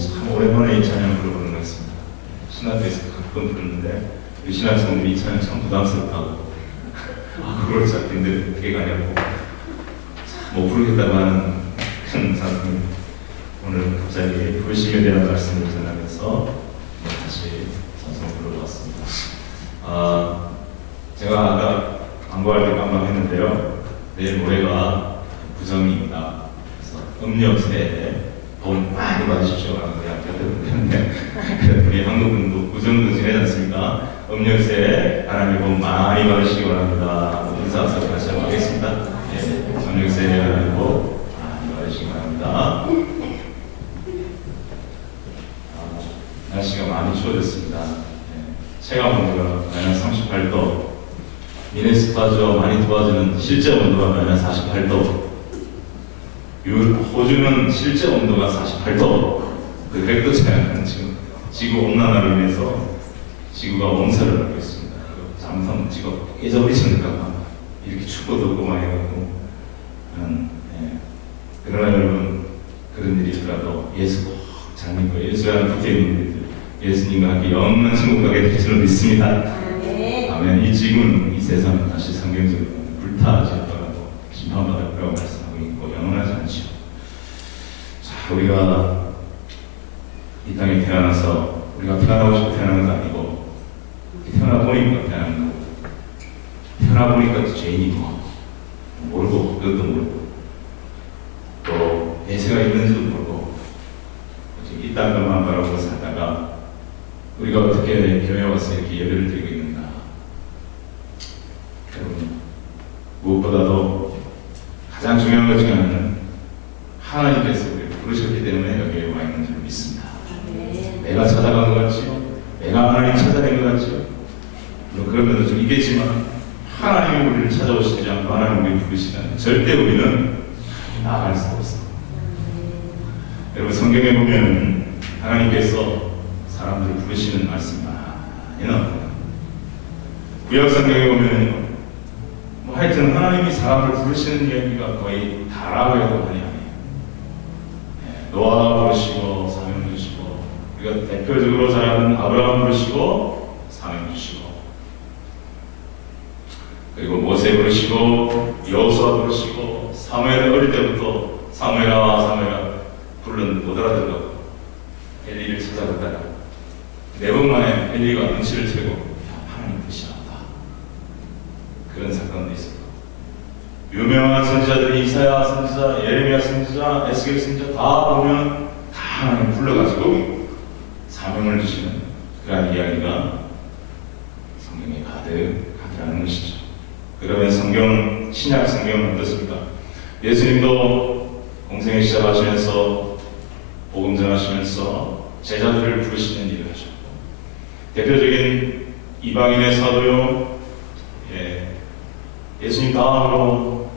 참 오랜만에 이 찬양 부르는 것 같습니다. 신학교에서 가끔 부르는데 우리 신학생들이 이 찬양 참 부담스럽다고 그걸 잡힌데 어떻게 가냐고 못 부르겠다고 하는 큰 사람이 오늘 갑자기 불심에 대한 말씀을 전하면서 다시 찬송 불러봤습니다. 제가 아까 광고할 때 깜빡했는데요. 내일 모레가 부정입니다. 그래서 음력새에 돈 많이 받으십시오 라는 거 약속했는데 우리 한국분도 부정도 지내지 않습니까? 음력새에 하나님의 돈 많이 받으시기 바랍니다. 인사하면서 다시 한번 하겠습니다. 음력새에 하나님의 돈 많이 받으시기 바랍니다. 날씨가 많이 추워졌습니다. 체감 온도가 마이너스 38도, 미네소타주와 마니토바주는 실제 온도가 마이너스 48도, 호주는 실제 온도가 48도, 그 100도 차이는 지금 지구 온난화로 인해서 지구가 원사를 하고 있습니다. 잠성 지구 깨져버리시니까 이렇게 춥고 덥고 많이 해갖고 그러나 여러분 그런 일이 있더라도 예수 꼭 잘 믿고 예수라는 붙어 있는 분들 예수님과 함께 영원한 천국 가게 될 줄 믿습니다. 아멘. 이 지구는 이 세상은 다시 성경적으로 불타지 않더라도 심판받을 거라고 말씀하고 있고 영원하지 않죠. 자, 우리가 이 땅에 태어나서 우리가 태어나고 싶어 태어난 건 아니고 태어나 보니까 태어난 거고 태어나 보니까 죄인이고 모르고 그것도 모르고 또 예수가 있는지도 모르고 이 땅만 바라보고 살다가 우리가 어떻게 교회에 와서 이렇게 예배를 드리고 있는가. 여러분 무엇보다도 가장 중요한 것 중에 하나는 하나님께서 우리를 부르셨기 때문에 여기에 와 있는 줄 믿습니다. 내가 찾아간 것 같지요? 내가 하나님 찾아낸 것 같지요? 물론 그런 면도 좀 있겠지만 하나님이 우리를 찾아오시지 않고 하나님 우리를 부르시면 절대 우리는 나아갈 수 없습니다. 여러분 성경에 보면 하나님께서 사람들을 부르시는 말씀이 많이 나옵니다. 구약 성경에 보면 하여튼 하나님이 사람을 부르시는 이야기가 거의 다라고 해도 많이 아니에요. 노아 부르시고 사명 주시고 우리가 대표적으로 잘 아는 아브라함 부르시고 사명 주시고 그리고 모세 부르시고 여호수아 부르시고 사무엘 어릴 때부터 사무엘아 불른 못 알아듣고 엘리를 찾아갔다가 4번 만에 엘리가 눈치를 채고 하나님 부르시나보다 그런 사건도 있었고 유명한 선지자들이 이사야 선지자, 예레미야 선지자, 에스겔 선지자 다 보면 다 하나님 불러가지고 사명을 주시는 그런 이야기가 성경에 가득하다는 것이죠. 그러면 신약 성경은 어떻습니까? 예수님도 공생을 시작하시면서 복음 전하시면서 제자들을 부르시는 일을 하셨고 대표적인 이방인의 사도요 예수님 다음으로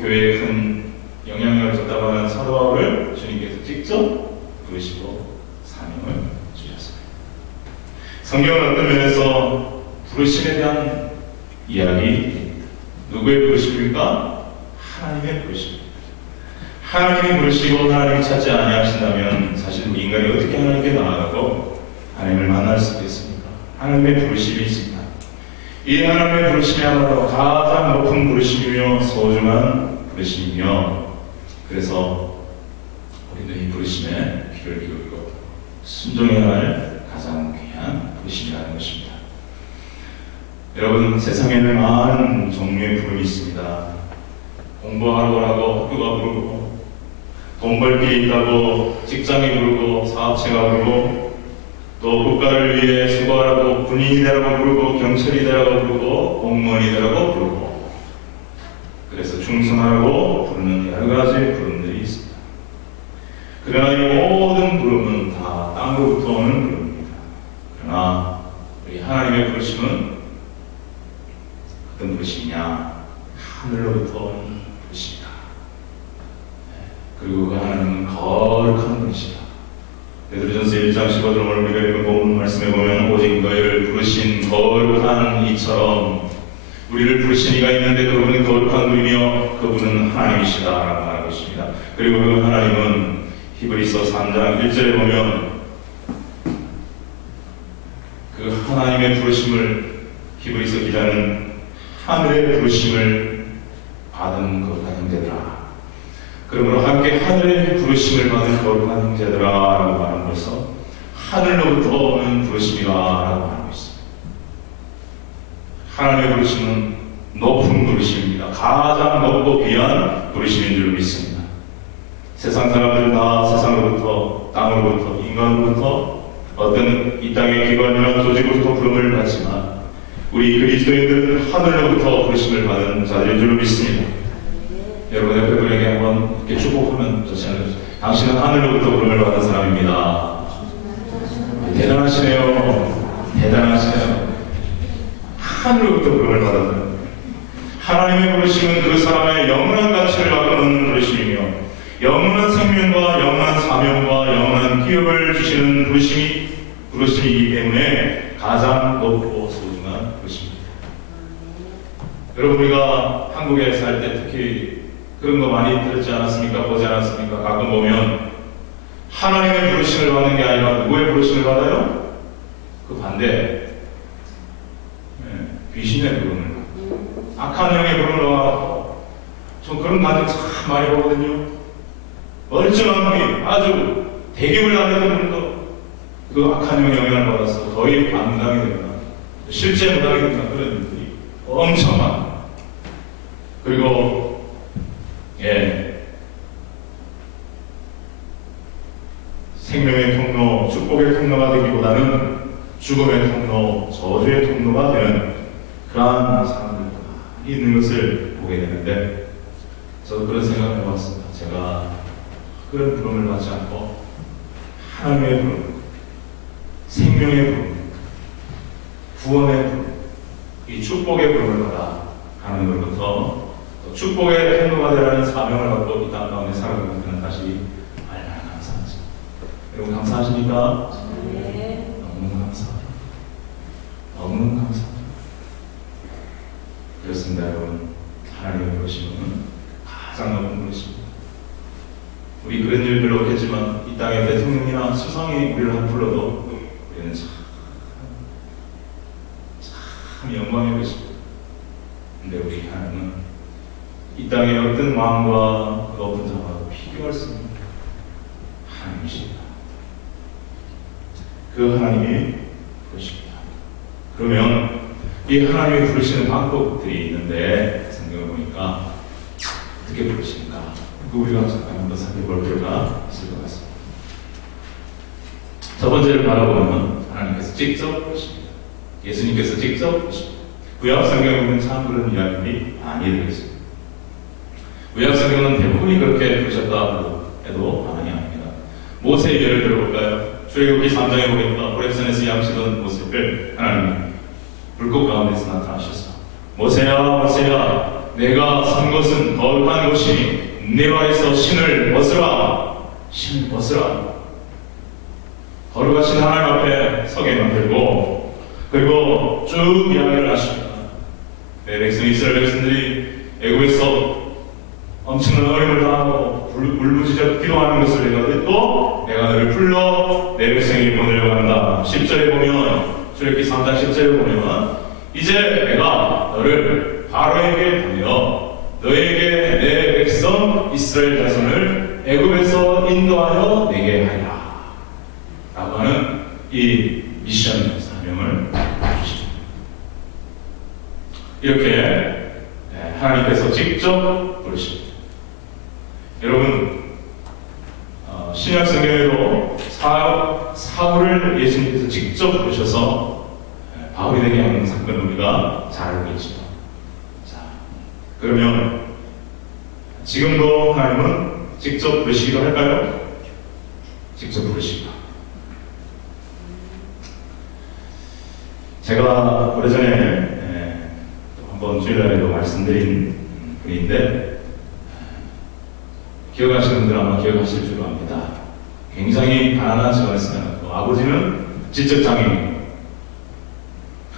교회에 큰 영향력을 줬다고 하는 사도 바울을 주님께서 직접 부르시고 사명을 주셨습니다. 성경은 어떤 면에서 부르심에 대한 이야기입니다. 누구의 부르심입니까? 하나님의 부르심입니다. 하나님이 부르시고 하나님이 찾지 아니하신다면 사실 우리 인간이 어떻게 하나님께 나아가고 하나님을 만날 수 있겠습니까? 하나님의 부르심이 있습니다. 이 하나님의 부르심이야말로 가장 높은 부르심이며 소중한 부르심이며 그래서 우리도 이 부르심에 귀를 기울이고 순종해야 할 가장 귀한 부르심이라는 것입니다. 여러분 세상에는 많은 종류의 부름이 있습니다. 공부하라고 학교가 부르고 돈 벌 게 있다고 직장이 부르고 사업체가 부르고 또 국가를 위해 수고하라고 군인이 되라고 부르고 경찰이 되라고 부르고 공무원이 되라고 부르고 그래서 충성하라고 부르는 여러 가지 부름들이 있습니다. 그러나 이 모든 부름은 다 땅으로부터 오는 부름입니다. 그러나 우리 하나님의 부르심은 어떤 부르심이냐? 하늘로부터 오는 부르심이다. 그리고 그 하나님은 거룩한 분이시다. 베드로전서 1장 15절 오늘 우리가 읽은 본문 말씀에 보면 오직 너희를 부르신 거룩한 이처럼 우리를 부르신 이가 있는데도 그분은 거룩한 분이며 그분은 하나님이시다 라고 말하고 있습니다. 그리고 그 하나님은 히브리서 3장 1절에 보면 그 하나님의 부르심을 히브리서 기자는 하늘의 부르심을 받은 거룩한 형제들아, 그러므로 함께 하늘의 부르심을 받은 거룩한 형제들아 라고 말함으로써 하늘로부터 오는 부르심이라 라고 말하고 있습니다. 하나님의 부르심은 높은 부르심입니다. 가장 높고 귀한 부르심인 줄 믿습니다. 세상 사람들은 다 세상으로부터, 땅으로부터, 인간으로부터 어떤 이 땅의 기관이나 조직으로부터 부름을 받지만 우리 그리스도인들은 하늘로부터 부르심을 받은 자들인 줄 믿습니다. 여러분 옆에 분에게 한번 이렇게 축복하면 좋지 않을까요? 당신은 하늘로부터 부름을 받은 사람입니다. 대단하시네요. 대단하시네요. 하늘로부터 부름을 받았다. 하나님의 부르심은 그 사람의 영원한 가치를 바꾸는 부르심이며 영원한 생명과 영원한 사명과 영원한 기업을 주시는 부르심이기 때문에 가장 높고 소중한 부르심입니다. 여러분, 우리가 한국에 살 때 특히 그런 거 많이 들었지 않았습니까? 보지 않았습니까? 가끔 보면 하나님의 부르심을 받는 게 아니라 누구의 부르심을 받아요? 그 반대. 귀신의 부름을 받아요. 악한 영의 부름을 받아요. 전 그런 반대 참 많이 보거든요. 멀쩡한 분이 아주 대기을 다니던 분도 그 악한 영의 영향을 받아서 거의 반무당이 되거나 실제 무당이 되거나 그런 분들이 엄청 많아요. 그리고 생명의 통로, 축복의 통로가 되기보다는 죽음의 통로, 저주의 통로가 되는 그러한 사람들이 있는 것을 보게 되는데, 저도 그런 생각을 해봤습니다. 제가 그런 부름을 받지 않고 하나님의 부름, 생명의 부름, 구원의 부름, 이 축복의 부름을 받아 가는 것부터 또 축복의 통로가 되라는 사명을 받고 이 땅 가운데 살아가는 것은 다시 얼마나 감사하죠. 여러분 감사하십니까? 네. 너무 감사합니다. 너무 감사합니다. 그렇습니다, 여러분. 하나님의 부르심은 가장 높은 부르심입니다. 우리 그런 일 별로 없겠지만 이 땅의 대통령이나 수상이 우리를 불러도 우리는 참 영광의 것입니다. 근데 우리 하나님은 이 땅의 어떤 왕과 높은 자와 비교할 수 없는 하나님이십니다. 그 하나님이 부르십니다. 그러면 이 하나님이 부르시는 방법들이 있는데 성경을 보니까 어떻게 부르십니까? 우리가 잠깐 한번 살펴볼 필요가 있을 것 같습니다. 첫 번째를 바라보면 하나님께서 직접 부르십니다. 예수님께서 직접 부르십니다. 구약 성경에 보면 참 그런 이야기들이 많이 들어있습니다. 구약 성경은 대부분이 그렇게 부르셨다 해도 과언이 아닙니다. 모세의 예를 들어볼까요? 출애굽기 3장에 보니까 호렙산에서 양치던 모습을 하나님이 불꽃 가운데서 나타나셨어. 모세야, 모세야, 내가 선 것은 거룩한 곳이니 네바에서 신을 벗으라. 신을 벗으라. 거룩하신 하나님 앞에 서게 만들고, 그리고 쭉 이야기를 하십니다. 내 백성 이스라엘 백성들이 애굽에서 엄청난 어려움을 당하고 울부짖어 기도하는 것을 내가 듣고 내가 너를 불러 내 백성에게 보내려고 한다. 10절에 보면, 출애굽기 3장 10절에 보면, 이제 내가 너를 바로에게 보내어 너에게 내 백성 이스라엘 자손을 애굽에서 인도하여 내게 하리라 라고 하는 이 미션 사명을 주십니다. 이렇게 하나님께서 직접 부르십니다. 여러분, 신약 성경에도 사울을 예수님께서 직접 부르셔서 바울이 되게 하는 사건을 우리가 잘 알고 있죠. 자, 그러면 지금도 하나님은 직접 부르시기도 할까요? 직접 부르시기도. 제가 오래전에 한번 주일날에도 말씀드린 분인데 기억하시는 분들은 아마 기억하실 줄 압니다. 굉장히 가난한 집안에 살았고 아버지는 지적장애인,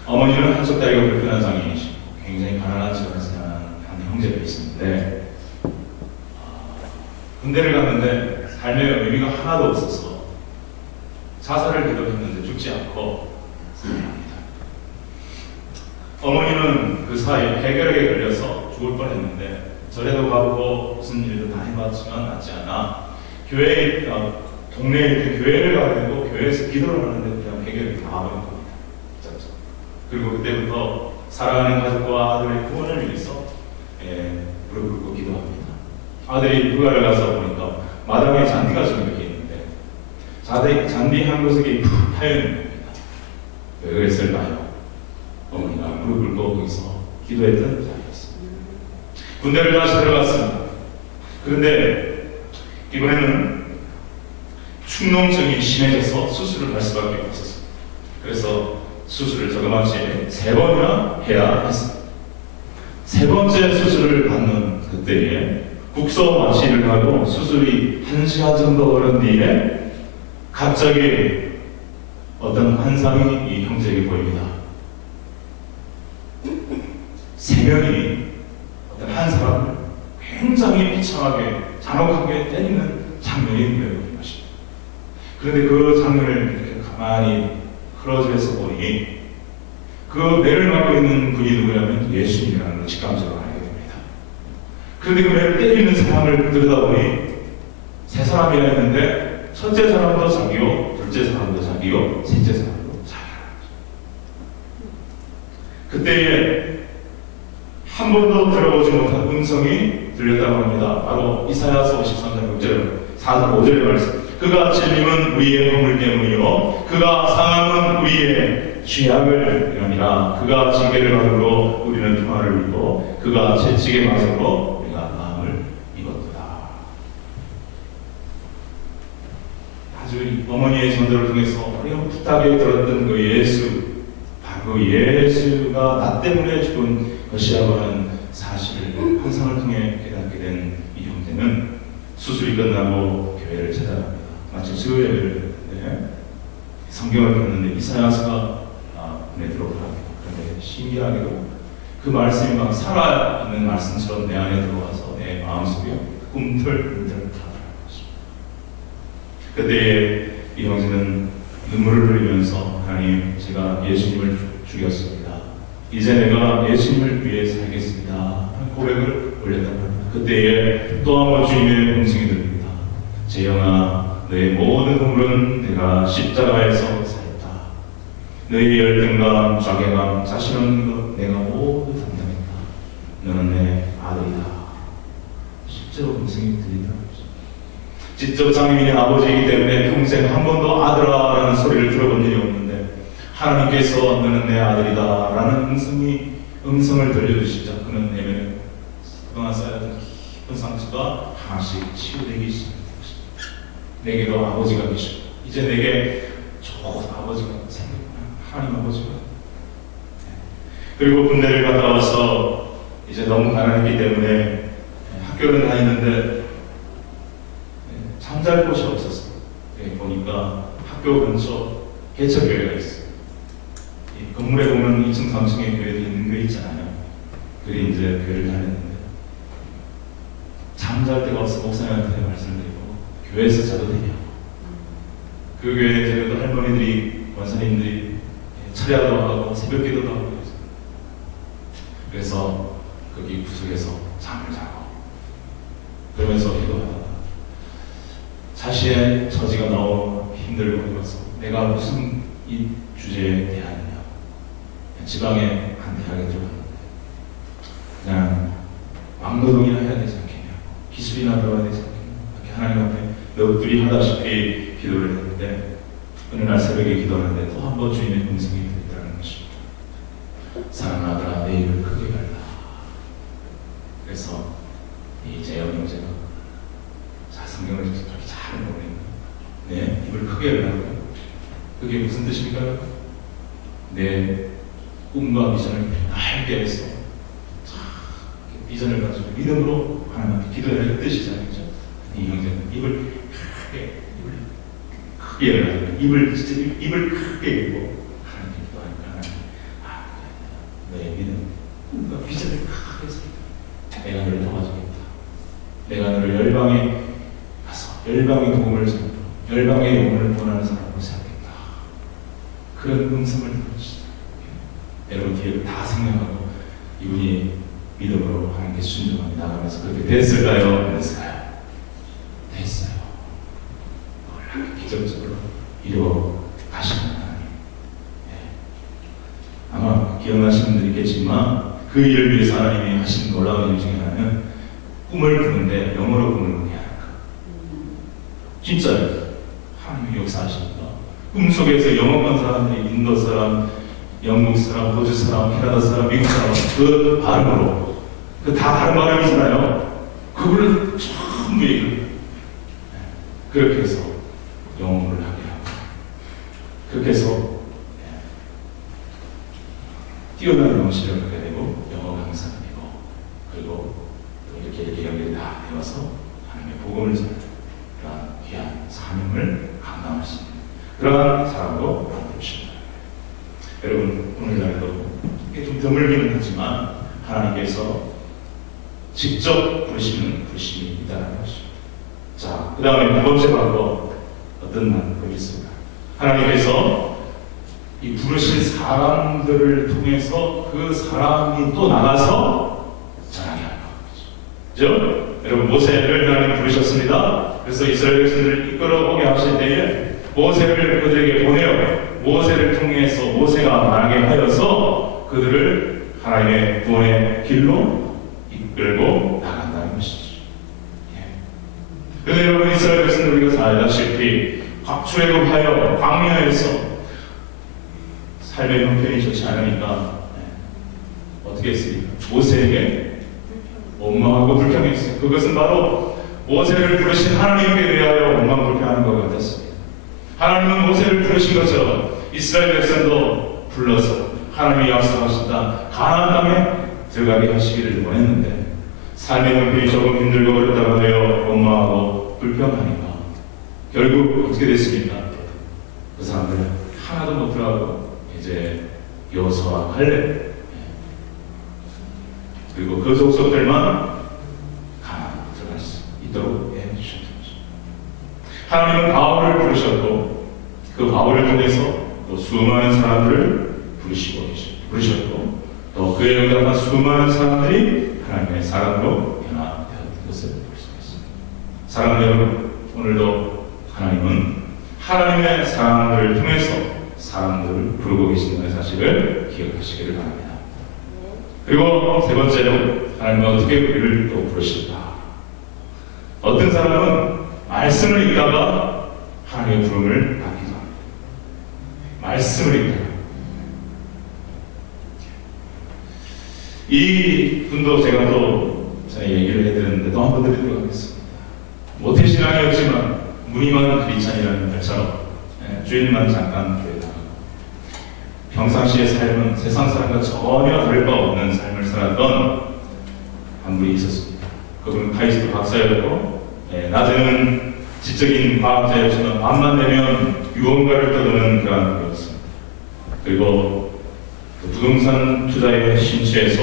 어머니는 한쪽 다리가 불편한 장애인이시고 굉장히 가난한 집안에 사는 한 형제가 있었는데 군대를 갔는데 삶의 의미가 하나도 없어서 자살을 기도했는데 죽지 않고 살아납니다. 어머니는 그 사이 폐결핵에 걸려서 죽을 뻔했는데 절에도 가보고 무슨 일도 다 해봤지만 낫지 않아 교회에 동네에 있는 교회를 가게 되고 교회에서 기도를 하는데 그냥 폐결핵이 다 와버린 겁니다. 그리고 그때부터 사랑하는 가족과 아들의 구원을 위해서 무릎 꿇고 기도합니다. 아들이 휴가를 가서 보니까 마당에 잔디가 준비되어 있는데 잔디 한 구석이 푹 파여있는 겁니다. 왜 그랬을까요? 어머니가 무릎 꿇고 거기서 기도했던 자리였습니다. 군대를 다시 들어갔습니다. 그런데 이번에는 축농증이 심해져서 수술을 할 수밖에 없었습니다. 그래서 수술을 저금하지 3번이나 해야 했습니다. 3번째 수술을 받는 그때에 국소 마취를 하고 수술이 1시간 정도 걸은 뒤에 갑자기 어떤 환상이 이 형제에게 보입니다. 3명이 어떤 한 사람을 굉장히 비참하게 잔혹하게 때리는 장면이 보여요. 그런데 그 장면을 이렇게 가만히 크로즈에서 보니 그 매를 맡고 있는 분이 누구냐면 예수님이라는 걸 직감적으로 알게 됩니다. 그런데 그 매를 때리는 사람을 들여다보니 3사람이나 있는데 첫째 사람도 자기요, 둘째 사람도 자기요, 셋째 사람도 자기라는 거죠. 그때에 한 번도 들어보지 못한 음성이 들렸다고 합니다. 바로 이사야서 53장 6절, 4절 5절의 말씀. 그가 찔림은 우리의 허물 때문이요 그가 상함은 우리의 죄악을 이러니라. 그가 징계를 받음으로 우리는 평화를 입고 그가 채찍에 맞음으로 우리가 나음을 입었도다. 아주 어머니의 전도를 통해서 어렴풋하게 들었던 그 예수, 바로 그 예수가 나 때문에 죽은 것이라고 하는 사실을 환상을 통해 깨닫게 된 이 형제는 수술이 끝나고 교회를 찾아갑니다. 마침 수요예배를 했는데 성경을 펴는데 이사야서가 눈에 들어오더랍니다. 그런데 신기하게도 그 말씀이 막 살아있는 말씀처럼 내 안에 들어와서 내 마음속에 꿈틀꿈틀 타더라는 것입니다. 그때 이 형제는 눈물을 흘리면서 하나님, 제가 예수님을 죽였습니다. 이제 내가 예수님을 위해 살겠습니다 하는 고백을 올렸다고 합니다. 그때에 또 한 번 주님의 음성이 들립니다. 재영아, 너의 모든 허물은 내가 십자가에서 사했다. 너의 열등감, 자괴감, 자신 없는 것 내가 모두 담당했다. 너는 내 아들이다. 실제로 음성이 들리더라고요. 직접 장님이 아버지이기 때문에 평생 한 번도 아들아라는 소리를 들어본 일이 없는데 하나님께서 너는 내 아들이다 라는 음성을 들려주시자 그는 내면에 그동안 쌓였던 깊은 상처가 하나씩 치유되기 시작합니다. 내게도 아버지가 계시고 이제 내게 좋은 아버지가 생겼구나. 하나님 아버지가. 그리고 군대를 갔다 와서 이제 너무 가난했기 때문에 학교를 다니는데 잠잘 곳이 없었어요. 보니까 학교 근처 개척교회가 있어요. 이 건물에 보면 2층, 3층에 교회들이 있는 거 있잖아요. 그래 이제 교회를 다녔는데 잠잘 데가 없어 목사님한테 말씀드리고 교회에서 자도 되냐고. 그 교회에 저희도 할머니들이, 원사님들이 철야도 하고 새벽 기도도 하고 그래서 거기 구석에서 잠을 자고 그러면서 기도하다가 자신의 처지가 너무 힘들고 그래서 내가 무슨 이 주제에 대하느냐. 지방의 한 대학에 들어갔는데 그냥 왕노동이나 해야 되지 않겠냐, 기술이나 배워야 되지 않겠냐, 이렇게 하나님 앞에 넋두리 하다시피 기도를 했는데 어느 날 새벽에 기도하는데 또 한 번 주님의 음성이 들리더라는 것입니다. 사랑하는 아들아, 내 입을 크게 열라. 그래서 이 재영 형제가 성경을 그렇게 잘 모르는 네, 입을 크게 열라고요. 그게 무슨 뜻입니까? 내 꿈과 비전을 넓게 해서 비전을 가지고 믿음으로 하나님께 기도해야 뜻이잖아요. 그렇죠? 이 형제는 입을 크게 열라. 입을 크게 열고 하나님께 기도하니까 내 믿음, 꿈과 비전을 크게 해서 내가 너를 도와주겠다. 내가 너를 열방에 가서 열방의 복음을 전하고 열방의 영혼을 원하는 사람으로 세우겠다. 그런 음성을 들으시다. 여러분 뒤에 다 생각하고 이분이 믿음으로 하나님께 순종하며 나가면서 그렇게 됐을까요? 안 됐을까요? 됐어요. 놀랍게 기적적으로 이루어 가시는 하나님. 아마 기억나시는 분들이 있겠지만 그 일을 위해서 하나님이 하신 놀라운 일 중에 하나는 꿈을 꾸는데 영어로 꿈을 꾸게 하는 것. 진짜요. 하나님이 역사하십니다. 꿈속에서 영어권 사람들이 인도 사람, 영국 사람, 호주 사람, 캐나다 사람, 미국 사람 그 발음으로 그 다 다른 발음이잖아요. 그거를 전부 얘기해요. 그렇게 해서 영어를 하게 하고 그렇게 해서 뛰어난 영어 실력을 하게 되고 영어 강사가 되고 그리고 또 이렇게 연결이 다 되어서 하나님의 복음을 전하는 그러한 귀한 사명을 감당할 수 있는 그러한 사람으로 만들어주십니다. 여러분 오늘날도 이게 좀 드물기는 하지만 하나님께서 직접 부르시는 부르심이 있다는 것입니다. 자, 그 다음에 두 번째 방법 어떤 방법이 있습니까? 하나님께서 이 부르신 사람들을 통해서 그 사람이 또 나가서 전하게 하는 거죠. 그죠? 여러분 모세를 하나님 부르셨습니다. 그래서 이스라엘 백성들을 이끌어오게 하실 때에 모세를 그들에게 보내어 모세를 통해서 모세가 말하게 하여서 그들을 하나님의 구원의 길로 이끌고 나간다는 것이죠. 그런데 여러분 이스라엘 백성들 우리가 잘 알다시피 출애굽하여 광야에서 삶의 형편이 좋지 않으니까 어떻게 했습니까? 모세에게 원망하고 불평했어요. 그것은 바로 모세를 부르신 하나님께 대하여 원망 불평하는 것 같았습니다. 하나님은 모세를 부르신 것처럼 이스라엘 백성도 불러서 하나님이 약속하셨다 가나안 땅에 들어가게 하시기를 원했는데 삶의 형편이 조금 힘들고 어렵다고 하여 원망하고 불평하니까 결국 어떻게 됐습니까? 그 사람들은 하나도 못 들어가고 이제 여호수아와 갈렙 그리고 그 족속들만 가나안으로 들어갈 수 있도록 해주셨던 것입니다. 하나님은 바울을 부르셨고 그 바울을 통해서 또 수많은 사람들을 부르셨고 또 그에 응답한 수많은 사람들이 하나님의 사람으로 변화되었던 것을 볼 수가 있습니다. 사랑하는 여러분, 오늘도 하나님은 하나님의 사람들을 통해서 사람들을 부르고 계신다는 사실을 기억하시기를 바랍니다. 그리고 세 번째로 하나님은 어떻게 우리를 또 부르실까? 어떤 사람은 말씀을 읽다가 하나님의 부름을 받기도 합니다. 말씀을 읽다가 이 분도 제가 또 전에 얘기를 해드렸는데 또 한 번 드리도록 하겠습니다. 모태신앙이었지만 무늬만 크리스찬이라는 말처럼 주일만 잠깐 교회 나가고 평상시의 삶은 세상 사람과 전혀 다를 바 없는 삶을 살았던 한 분이 있었습니다. 그분은 카이스트 박사였고 낮에는 지적인 과학자였지만 밤만 되면 유언가를 떠드는 그런 분이었습니다. 그리고 그 부동산 투자에 심취해서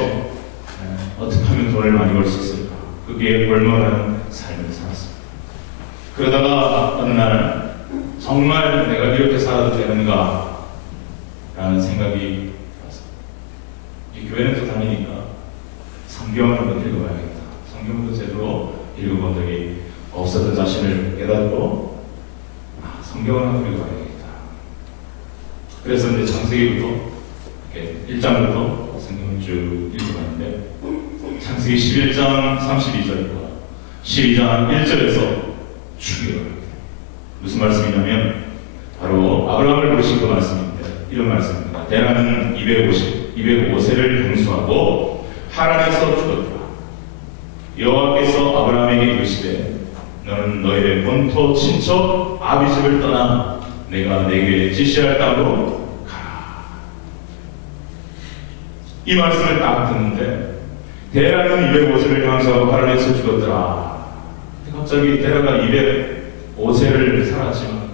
어떻게 하면 돈을 많이 벌 수 있을까 그게 골몰하는 삶을 살았습니다. 그러다가 어느 날 정말 내가 이렇게 살아도 되는가 라는 생각이 들어서 이 교회는 또 다니니까 성경을 한번 읽어봐야겠다. 성경도 제대로 읽어본 적이 없었던 자신을 깨닫고 성경을 한번 읽어봐야겠다. 그래서 이제 창세기부터 1장부터 성경을 쭉 읽어봤는데 창세기 11장 32절과 12장 1절에서 쭉 읽어봅니다. 무슨 말씀이냐면 바로 아브라함을 부르신 그 말씀입니다. 이런 말씀입니다. 대라는 205세를 형수하고 하란에서 죽었더라. 여호와께서 아브라함에게 이르시되 너는 너희의 본토 친척 아비집을 떠나 내가 내게 지시할 땅으로 이 말씀을 딱 듣는데 데라는 205세를 형수하고 하란에서 죽었더라. 갑자기 데라가 205세를 살았지만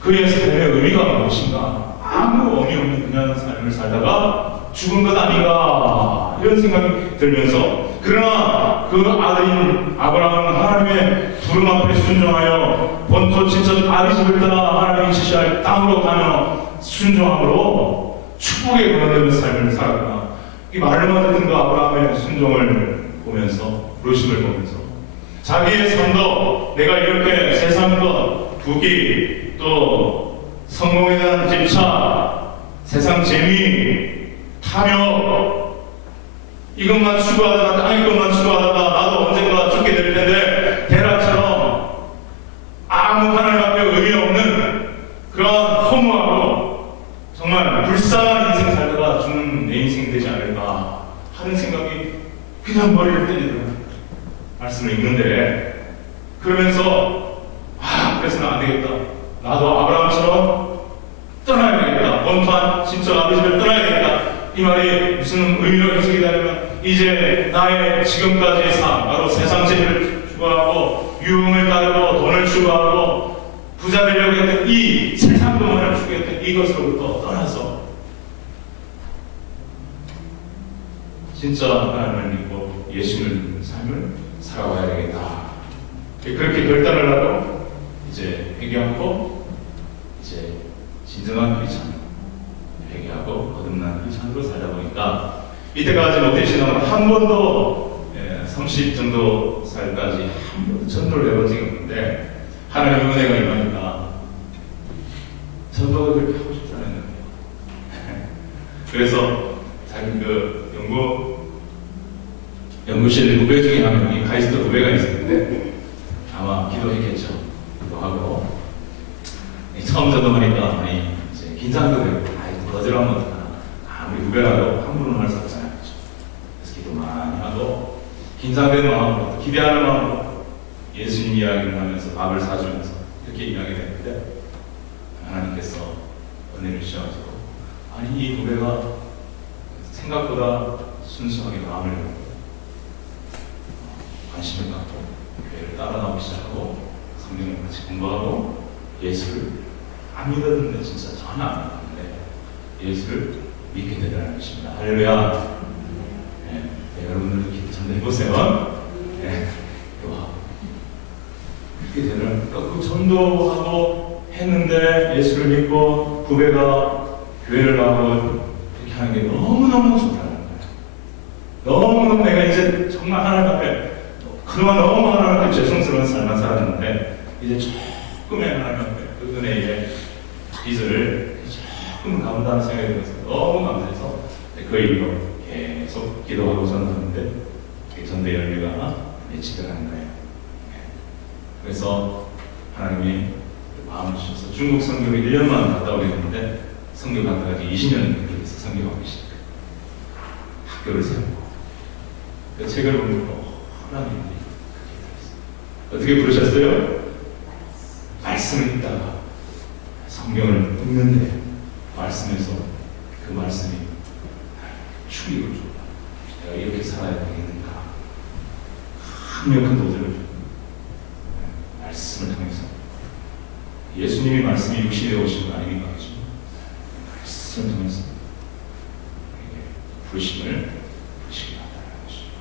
그의 삶의 의미가 무엇인가? 아무 의미 없는 그냥 삶을 살다가 죽은 것 아닌가? 이런 생각이 들면서 그러나 그 아들인 아브라함은 하나님의 부름 앞에 순종하여 본토 친척 아비집을 떠나 하나님이 지시할 땅으로 가며 순종함으로 축복의 근원되는 삶을 살았구나. 이 말로만 듣는 그 아브라함의 순종을 보면서, 부르심을 보면서 자기의 삶도 내가 이렇게 세상과 부귀, 또 성공에 대한 집착, 세상 재미, 탐욕, 이것만 추구하다가, 땅의 것만 추구하다가 나도 언젠가 죽게 될 텐데 대락처럼 아무 하나님 앞에 의미 없는 그런 허무하고 정말 불쌍한 인생 살다가 죽는 내 인생이 되지 않을까 하는 생각이 그냥 머리를 때리더라고요. 말씀을 읽는데, 그러면서 그래서는 안 되겠다. 나도 아브라함처럼 떠나야 되겠다. 본토한 친척 아버지를 떠나야 되겠다. 이 말이 무슨 의미로 해석이 되냐면, 이제 나의 지금까지의 삶, 바로 세상 재미를 추구하고 유흥을 따르고 돈을 추구하고 부자 되려고 했던 이 세상 동안을 추구했던 이것으로부터 떠나서 진짜 하나님을 믿고 예수를 믿는 삶을 살아가야 되겠다. 그렇게 결단을 하고 이제 회개하고 이제 진정한 크리스찬, 회개하고 거듭난 크리스찬으로 살다 보니까 이때까지 못되시는 한 번도 30 정도 살까지 한 번도 전도를 해본 적이 없는데, 하나님의 은혜가 임하니까 전도를 그렇게 하고 싶지 않았는데요. 그래서 자기 그 연구실 후배 중에 한 명이 카이스트 후배가 있었는데 아마 기도했겠죠. 기도하고 처음 전도하니까 많이 이제 긴장도 되고 거절하면 어떡하나, 아무리 후배라도 함부로 할 수 없잖아요. 그래서 기도 많이 하고 긴장된 마음으로, 기대하는 마음으로 예수님 이야기를 하면서 밥을 사주면서 이렇게 이야기를 했는데, 하나님께서 은혜를 주셔가지고 아니 이 후배가 생각보다 순수하게 마음을 열고 관심을 갖고 교회를 따라 나오기 시작하고 성경을 같이 공부하고 예수를 안 믿었는데, 진짜 전혀 안 믿었는데 예수를 믿게 되라는 것입니다. 할렐루야. 여러분들도 기도 좀 해보세요. 그렇게 되는, 그 전도하고 했는데 예수를 믿고 후배가 교회를 나오고 이렇게 하는 게 너무너무 좋다는 거예요. 너무너무 내가 이제 정말 하나님 앞에 그동안 너무 하나님 앞에 죄송스러운 삶만 살았는데, 이제 조금의 하나님 앞에 그 은혜의 빚을 조금 감다는 생각이 들어서 너무 감사해서 그 이후로 계속 기도하고 전도하는데 전도의 열매가 맺히더라는 거예요. 그래서 하나님이 마음을 주셔서 중국 선교를 1년만 갔다 오게 됐는데, 선교 갔다가 20년 그렇게해서 선교하고 계십니다. 학교를 세우고 그 책을 보면 하나님이 어떻게 부르셨어요? 말씀을 읽다가 성경을 읽는데 말씀에서 그 말씀이 충격을 줍니다. 내가 이렇게 살아야 되겠는가? 강력한 도전을 줍니다. 말씀을 통해서 예수님이 말씀이 육신에 오신 건 아니니까 말씀을 통해서 부르심을 부르시기 바란다는 것입니다.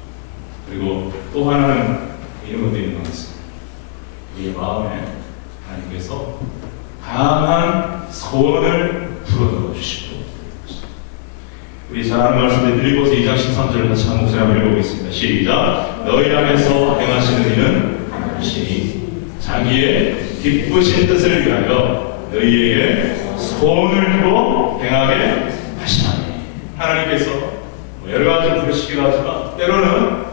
그리고 또 하나는 이런 것도 있는 것 같습니다. 우리의 마음에 하나님께서 강한 소원을 불어넣어 주시고, 우리 잘 아는 말씀인데 빌립보서 2장 13절을 같이 한 목소리 한번 읽어보겠습니다. 시작. 너희 안에서 행하시는 이는 하시니 자기의 기쁘신 뜻을 위하여 너희에게 소원을 두고 행하게 하시나니. 하나님께서 여러 가지 부르시기도 하지만 때로는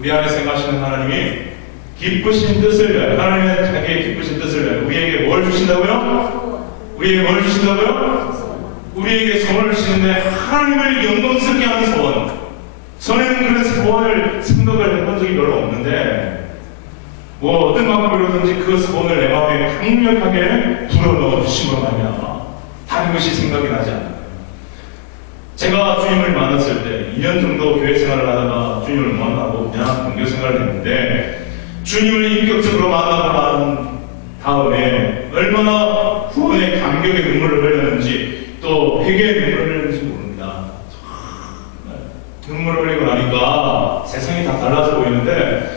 우리 안에서 행하시는 하나님이 기쁘신 뜻을 위하여, 하나님의 자기의 기쁘신 뜻을 위하여 우리에게 뭘 주신다고요? 우리에게 뭘 주신다고요? 우리에게 소원을 주시는데 하나님을 영광스럽게 하는 소원. 전에는 그런 소원을 생각을 해본 적이 별로 없는데, 뭐 어떤 방법으로든지 그 소원을 내 마음에 강력하게 불어넣어 주신 것 아니야. 다른 것이 생각이 나지 않아요. 제가 주님을 만났을 때 2년 정도 교회 생활을 하다가 주님을 만나고 그냥 공교 생활을 했는데, 주님을 인격적으로 만나고 난 다음에 얼마나 구원의 감격의 눈물을 흘렸는지, 또 회개의 눈물을 흘렸는지 모릅니다. 정말 눈물을 흘리고 나니까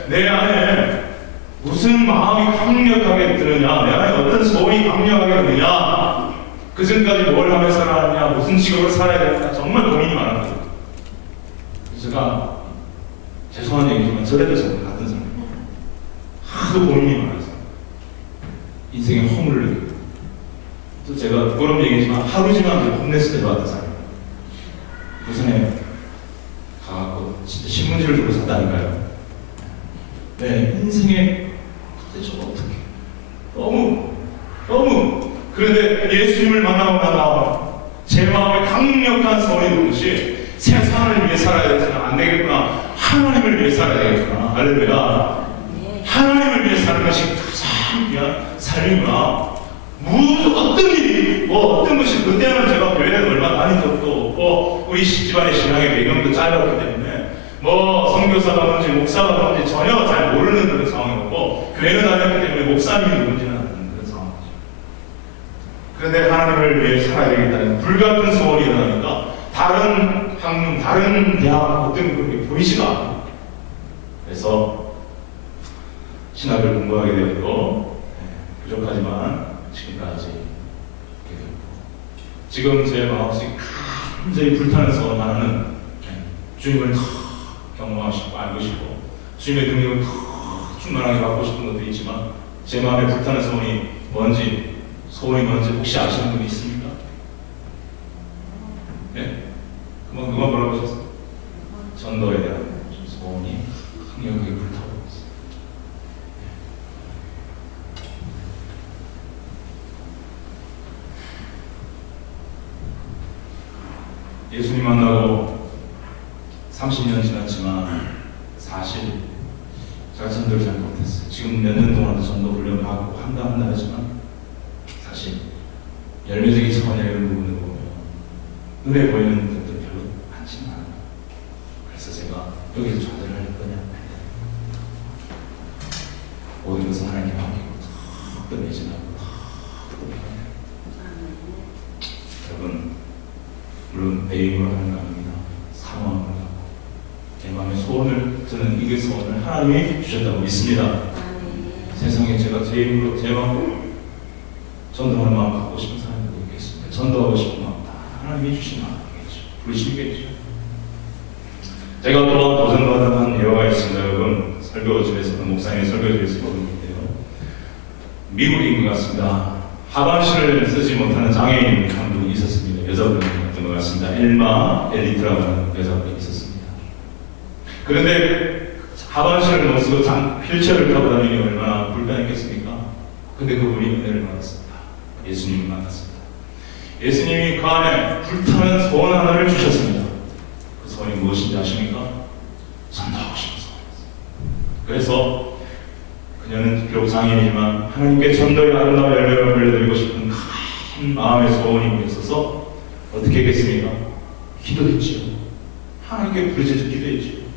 내 안에 무슨 마음이 강력하게 드느냐, 내 안에 어떤 소원이 강력하게 드느냐, 그 전까지 뭘 하며 살아왔냐, 무슨 직업을 살아야 되느냐, 정말 고민이 많았거든요. 제가 죄송한 얘기지만 저래도 저랑 같은 사람이에요. 하도 고민이 많아서 인생에 허물을 느끼고, 또 제가 부끄러운 얘기지만 하루지만 홈레스 데려왔던 사람이에요. 부산에 가갖고 진짜 신문지를 들고 샀다니까요. 네, 인생에 도대체 어떻게 너무 그런데 예수님을 만나고 제 마음에 강력한 소원이 드는 세상을 위해 살아야 되겠구나, 안 되겠구나, 하나님을 위해 살아야 되겠구나, 할렐루야. 하나님을 위해 사는 것이 가장 귀한 삶이구나. 무슨 어떤 일이 어떤 것이, 그때는 제가 교회에 얼마 다닌 적도 없고 우리 집안의 신앙의 배경도 짧았기 때문에 선교사가 뭔지 목사가 뭔지 전혀 잘 모르는 그런 상황이었고, 교회를 다녔기 때문에 목사님이 누군지는 아는 그런 상황이죠. 그런데 하나님을 위해 살아야 되겠다는 불같은 소원이 일어나니까 다른 학문, 다른 대학 어떤 그런 게 보이지가 않아요. 그래서 신학을 공부하게 되었고, 부족하지만 지금까지 지금 제 마음속에 굉장히 불타는 소원 하나는 주님을 더 경험하고 싶고 알고 싶고 주님의 능력을 더 충만하게 받고 싶은 것도 있지만, 제 마음에 불타는 소원이 뭔지 혹시 아시는 분이 있습니까? 네? 그만 뭐라고 하셨어요? 전도에 대한 소원이 강력하게 불타고 있어요. 예수님 만나고 30년 지났지만 사실 제가 전도를 잘 못했어요. 지금 몇 년 동안도 전도 훈련 받고 한다 하지만 사실 열매적인 차원의 이런 부분을 보면 눈에 보이는 것도 별로 많지는 않아요. 그래서 제가 여기서 좌절을 할 거냐, 모든 것은 하나님께 맡기고 더 매진하고 더 여러분, 물론 배임으로 하는 거 아닙니다. 사모함으로 하고 제 마음의 소원을, 저는 이 소원을 하나님이 주셨다고 믿습니다. 세상에 제가 제 힘으로 제 마음으로 전도하는 마음 갖고 싶은 사람들도 있겠습니다. 전도하고 싶은 마음 다 하나님이 주신 마음이겠죠. 부르시겠죠. 제가 또한 도전받은 한 예화가 있습니다. 여러분, 설교집에서, 목사님의 설교집에서 보는 건데요. 미국인 것 같습니다. 하반신을 쓰지 못하는 장애인 한 분이 있었습니다. 여자분이었던 것 같습니다. 엘마 엘리트라고 하는 여자분이 있었습니다. 그런데 하반신을 못 쓰고 휠체어를 타고 다니니 얼마나 불편했겠습니까? 근데 그분이 은혜를 받았습니다. 예수님을 만났습니다. 예수님이 그 안에 불타는 소원 하나를 주셨습니다. 그 소원이 무엇인지 아십니까? 전도하고 싶은 소원이었습니다. 그래서 그녀는 비록 장애인이지만 하나님께 전도의 아름다운 열매를 물려드리고 싶은 큰 마음의 소원이 있어서 어떻게 했겠습니까? 기도했지요. 하나님께 부르짖어 기도했지요.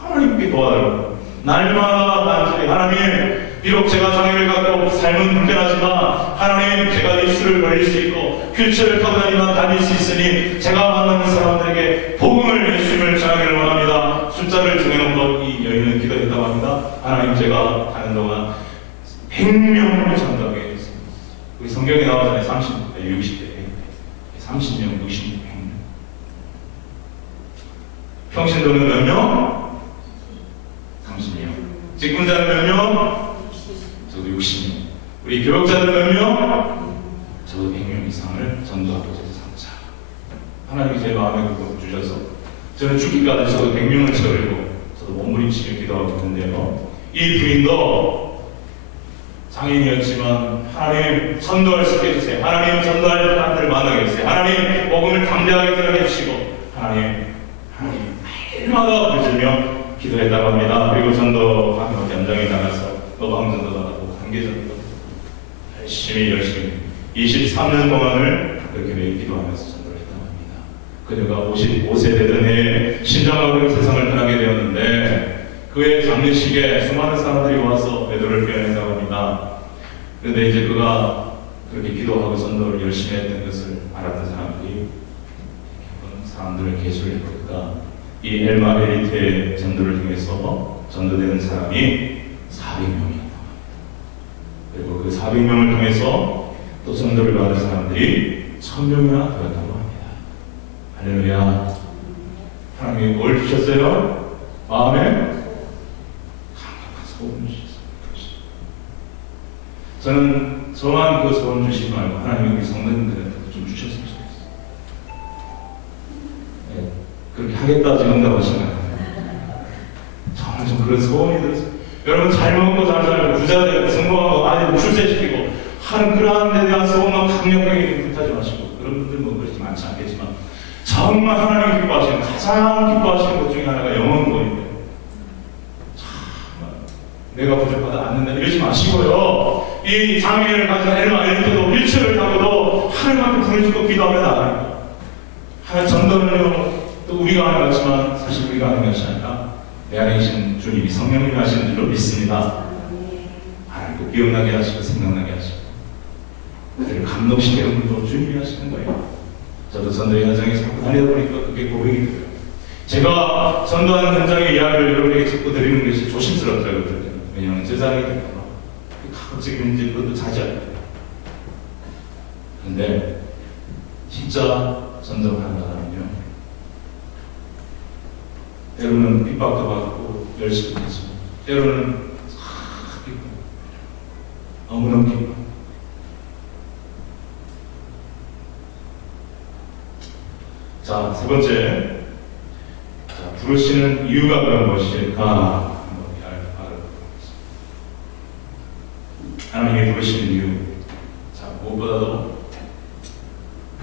하나님께 도와달라고. 날마다 간절히 하나님, 비록 제가 장애를 갖고 삶은 불편하지만 하나님, 제가 입술을 벌릴 수 있고 휠체어를 타고 다닐 수 있으니 제가 만나는 사람들에게 복음을, 예수님을 전하기를 원합니다. 숫자를 정해놓고 이 여인은 기도했다고 합니다. 하나님, 제가 가는 동안 100명을 전도하게 했습니다. 우리 성경에 나오잖아요. 30대, 60대, 30명, 60명. 평신도는 몇 명? 30명. 직분자는 몇 명? 저도 60명. 우리 교역자는 몇 명? 저도 100명 이상을 전도하고자 삼자. 하나님이 제 마음에 그거 주셔서 저는 죽기까지 저도 100명을 채우려고 저도 몸부림치며 기도하고 있는데요. 이 부인도 장애인이었지만 하나님 전도를 시켜주세요. 하나님 전도할 사람들을 만나게 해주세요. 하나님 복음을 담대하게 들어게 해주시고 하나님 날마다 부르짖으며 기도했다고 합니다. 그리고 전도 현장에 나가서 노방전도도 하고 한계전도 열심히 23년 동안을 그렇게 매일 기도하면서 전도를 했다고 합니다. 그녀가 55세 되던 해에 신장하고 세상을 떠나게 되었는데 그의 장례식에 수많은 사람들이 와서 애도를 표현했다고 합니다. 그런데 이제 그가 그렇게 기도하고 전도를 열심히 했던 것을 알았던 사람들을 개수를 해보니까 이 엘마 엘리트의 전도를 통해서 전도되는 사람이 400명이었다. 그리고 그 400명을 통해서 또 전도를 받은 사람들이 1000명이나 되었다고 합니다. 할렐루야. 하나님이 뭘 주셨어요? 마음에 강력한 소원을 주셨어요. 저는 저만 그 소원 주시지 말고 하나님이 우리 성도님들한테 좀 주셨으면 좋겠어요. 네, 그렇게 하겠다 지는다고 생각합니다. 정말 좀 그런 소원이 들었어요. 여러분 잘 먹고 잘 살고 부자 되고 성공하고 아이들 출세시키고 하는 그러한 데 대한 소원만 강력하게 불타지 마시고, 그런 분들 뭐 그렇지 많지 않겠지만 정말 하나님 기뻐하시는, 가장 기뻐하시는 것 중에 하나가 영혼구원인데, 정말 내가 부족하다 않는다 이러지 마시고요. 이 장애를 가진 엘마 엘리트도 휠체어를 타고도 하나님 앞에 부르짖고 기도하면 나아요. 하나님 전도는요 또 우리가 하는 것이지만 사실 우리가 하는 것이 아니라 내 안에 계신 주님이 성령님이 하시는 줄로 믿습니다. 하나님도 기억나게 하시고 생각나게 하시고 그들을 감동시키는 분도 주님이 하시는 거예요. 저도 전도의 현장에 자꾸 다니다 보니까 그게 고백이 돼요. 제가 전도하는 현장의 이야기를 여러분에게 자꾸 드리는 것이 조심스럽더라고요. 왜냐하면 제자리이 될까봐 가급적이면 이제 그것도 자제하게 돼요. 그런데 진짜 전도한다면요, 때로는 핍박도 받고 열심히 하지만 때로는 기뻐, 너무너무 기뻐. 자, 세 번째, 부르시는 이유가 그런 것일까 한번 알아보겠습니다. 하나님이 부르시는 이유, 자, 무엇보다도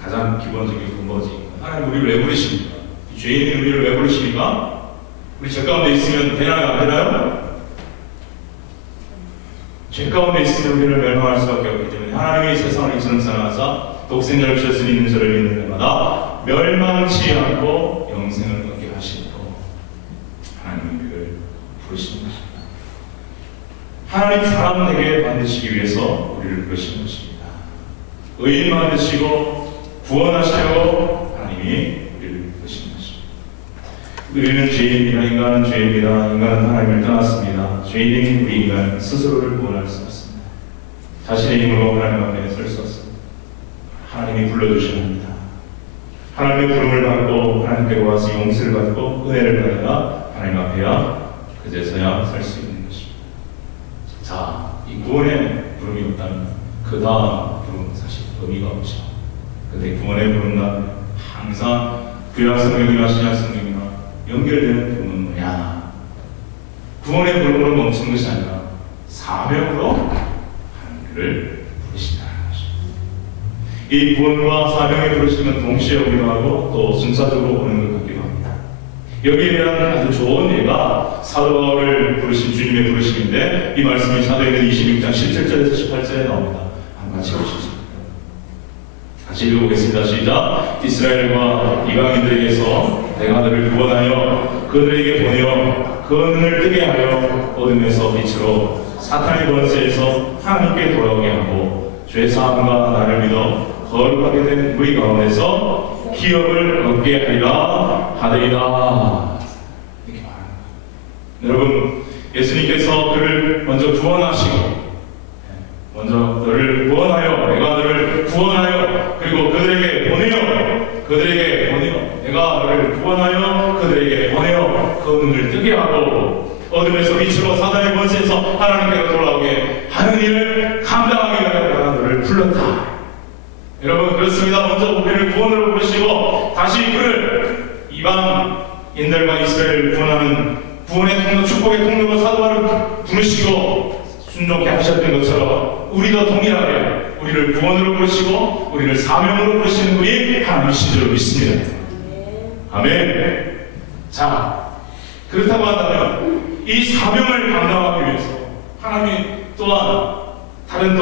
가장 기본적인 근거지. 하나님 우리를 왜 부르십니까? 이 죄인이 우리를 왜 부르십니까? 우리 죄 가운데 있으면 되나요? 안 되나요? 죄 가운데 있으면 우리를 멸망할 수밖에 없기 때문에 하나님이 세상을 이처럼 사랑하사 독생자를 주셨으니 있는 저를 믿는 자마다 멸망치 않고 영생을 얻게 하시도록 하나님이 우리를 부르시는 것입니다. 하나님 사람 되게 만드시기 위해서 우리를 부르신 것입니다. 의인 만드시고 구원하시려고 하나님이 우리를 부르신 것입니다. 우리는 죄인입니다. 인간은 죄입니다. 인간은 하나님을 떠났습니다. 죄인인 우리 인간 스스로를 구원할 수 없습니다. 자신의 힘으로 하나님 앞에 설 수 없습니다. 하나님이 불러주셔야 합니다. 하나님의 부름을 받고 하나님께 와서 용서를 받고 은혜를 받아야 하나님 앞에야 그제서야 설 수 있는 것입니다. 자, 이 구원의 부름이 없다면 그 다음 부름은 사실 의미가 없죠. 근데 구원의 부름은 항상 구약 성경이나 신약 성경이나 연결되는 부름은 뭐냐? 구원의 부름으로 멈춘 것이 아니라 사명으로 하나님을 부르신다는 것입니다. 이 구원과 사명의 부르심은 동시에 오기도 하고 또 순차적으로 오는 것 같기도 합니다. 여기에 대한 아주 좋은 예가 사도 바울을 부르신 주님의 부르심인데, 이 말씀이 사도행전 26장 17절에서 18절에 나옵니다. 한번 같이 보시죠. 같이 읽어보겠습니다. 시작. 이스라엘과 이방인들에게서 내가 너를 구원하여 그들에게 보내어 그 눈을 뜨게 하여 어둠에서 빛으로 사탄의 권세에서 하나님께 돌아오게 하고 죄사함과 나를 믿어 거룩하게 된 우리 가운데서 기업을 얻게 하리라 하리라. 이렇게 말합니다. 여러분, 예수님께서 그를 먼저 구원하시고, 먼저 너를 구원하여, 내가 너를 구원하여, 그리고 그들에게 보내어, 내가 너를 구원하여 그들에게 보내어 그 눈을 뜨게 하고 어둠에서 빛으로 사단의 권세에서 하나님께로 돌아오게 하는 일을 감당하기 위하여 내가 너를 불렀다. 여러분, 그렇습니다. 먼저 우리를 구원으로 부르시고 다시 그를 이방인들과 이스라엘을 구원하는 구원의 통로, 축복의 통로로 사도바를 부르시고 순종케 하셨던 것처럼 우리도 동일하게 우리를 구원으로 부르시고 우리를 사명으로 부르시는 분이 하나님이신 줄 믿습니다. 아멘. 자, 그렇다고 한다면 이 사명을 감당하기 위해서 하나님이 또한 다른 이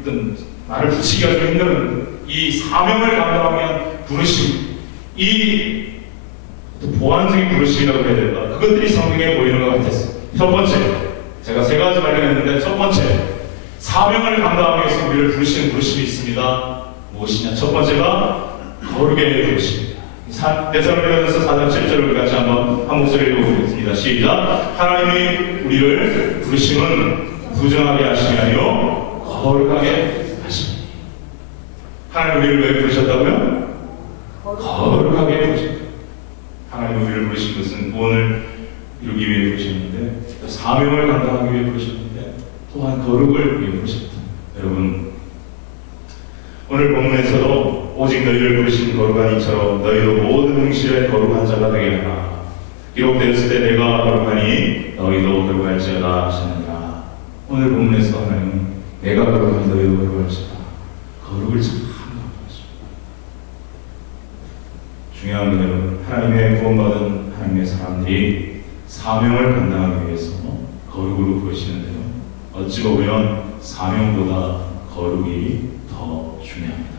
어떤 말을 붙이기가 좀 힘든 이 사명을 감당하기 위한 부르심, 이 보완적인 부르심이라고 해야 될까? 그것들이 성경에 보이는 것 같았어요. 첫 번째, 제가 세 가지 발견했는데, 첫 번째, 사명을 감당하기 위해서 우리를 부르시는 부르심이 있습니다. 무엇이냐? 첫 번째가 거룩의 부르심입니다. 데살로니가전서 4장 7절을 같이 한번 한 목소리 읽어보겠습니다. 시작. 하나님이 우리를 부르심은 부정하게 하심이 아니요 거룩하게 하심이. 하나님 우리를 왜 부르셨다고요? 거룩하게 부르셨다. 하나님 우리를 부르신 것은 구원을 이루기 위해 부르셨는데, 사명을 감당하기 위해 부르셨는데, 또한 거룩을 위해 부르셨다. 여러분, 오늘 본문에서도 오직 너희를 부르신 거룩한 이처럼 너희도 모든 행실에 거룩한 자가 되게 하라. 기록되었을 때 내가 거룩하니 너희도 거룩할지어다 하시느니라. 오늘 본문에서 하나님은 내가 거룩하니 너희도 거룩할지어다. 거룩을 참 강조하십니다. 중요한 건 여러분, 하나님의 구원받은 하나님의 사람들이 사명을 감당하기 위해서 거룩으로 부르시는데요, 어찌 보면 사명보다 거룩이 더 중요합니다.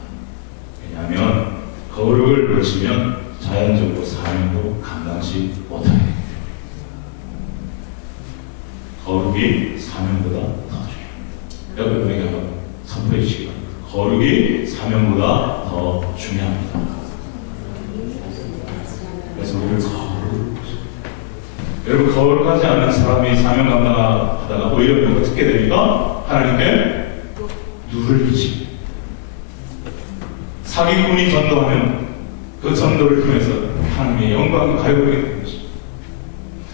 왜냐하면 거룩을 놓치면 자연적으로 사명도 감당하지 못하게 됩니다. 거룩이 사명보다 더 중요합니다. 여러분에게 한번 선포해 주시기 바랍니다. 거룩이 사명보다 더 중요합니다. 그래서 우리를 여러분, 거룩하지 않은 사람이 사명 감당하다가 오히려 어떻게 됩니까? 하나님께 누를 비치. 사기꾼이 전도하면 그 전도를 통해서 하나님의 영광을 가려보게 되는 것입니다.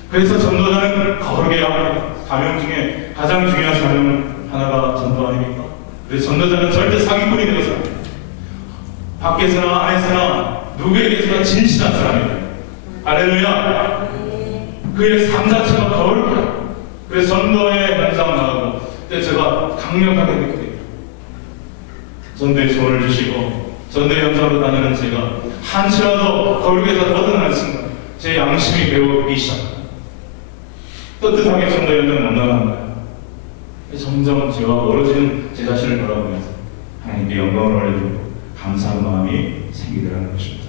그래서 전도자는 거룩해야 합니다. 사명 중에 가장 중요한 사명 하나가 전도 아닙니까? 그래서 전도자는 절대 사기꾼이 되어서 밖에서나 안에서나 누구에게서나 진실한 사람입니다. 할렐루야. 그의 삶 자체가 거룩해요. 그래서 전도의 현장 나가고 그때 제가 강력하게 느끼게 전도에 손을 주시고 전도의 현장으로 다니는 제가 한치라도 거룩에서 벗어나는 순간 제 양심이 배우기 시작합니다. 떳떳하게 전도의 현장을 못 나가는 거예요. 점점 제가 멀어지는 제 자신을 바라보면서 하나님께 영광을 올려주고 감사한 마음이 생기더라는 것입니다.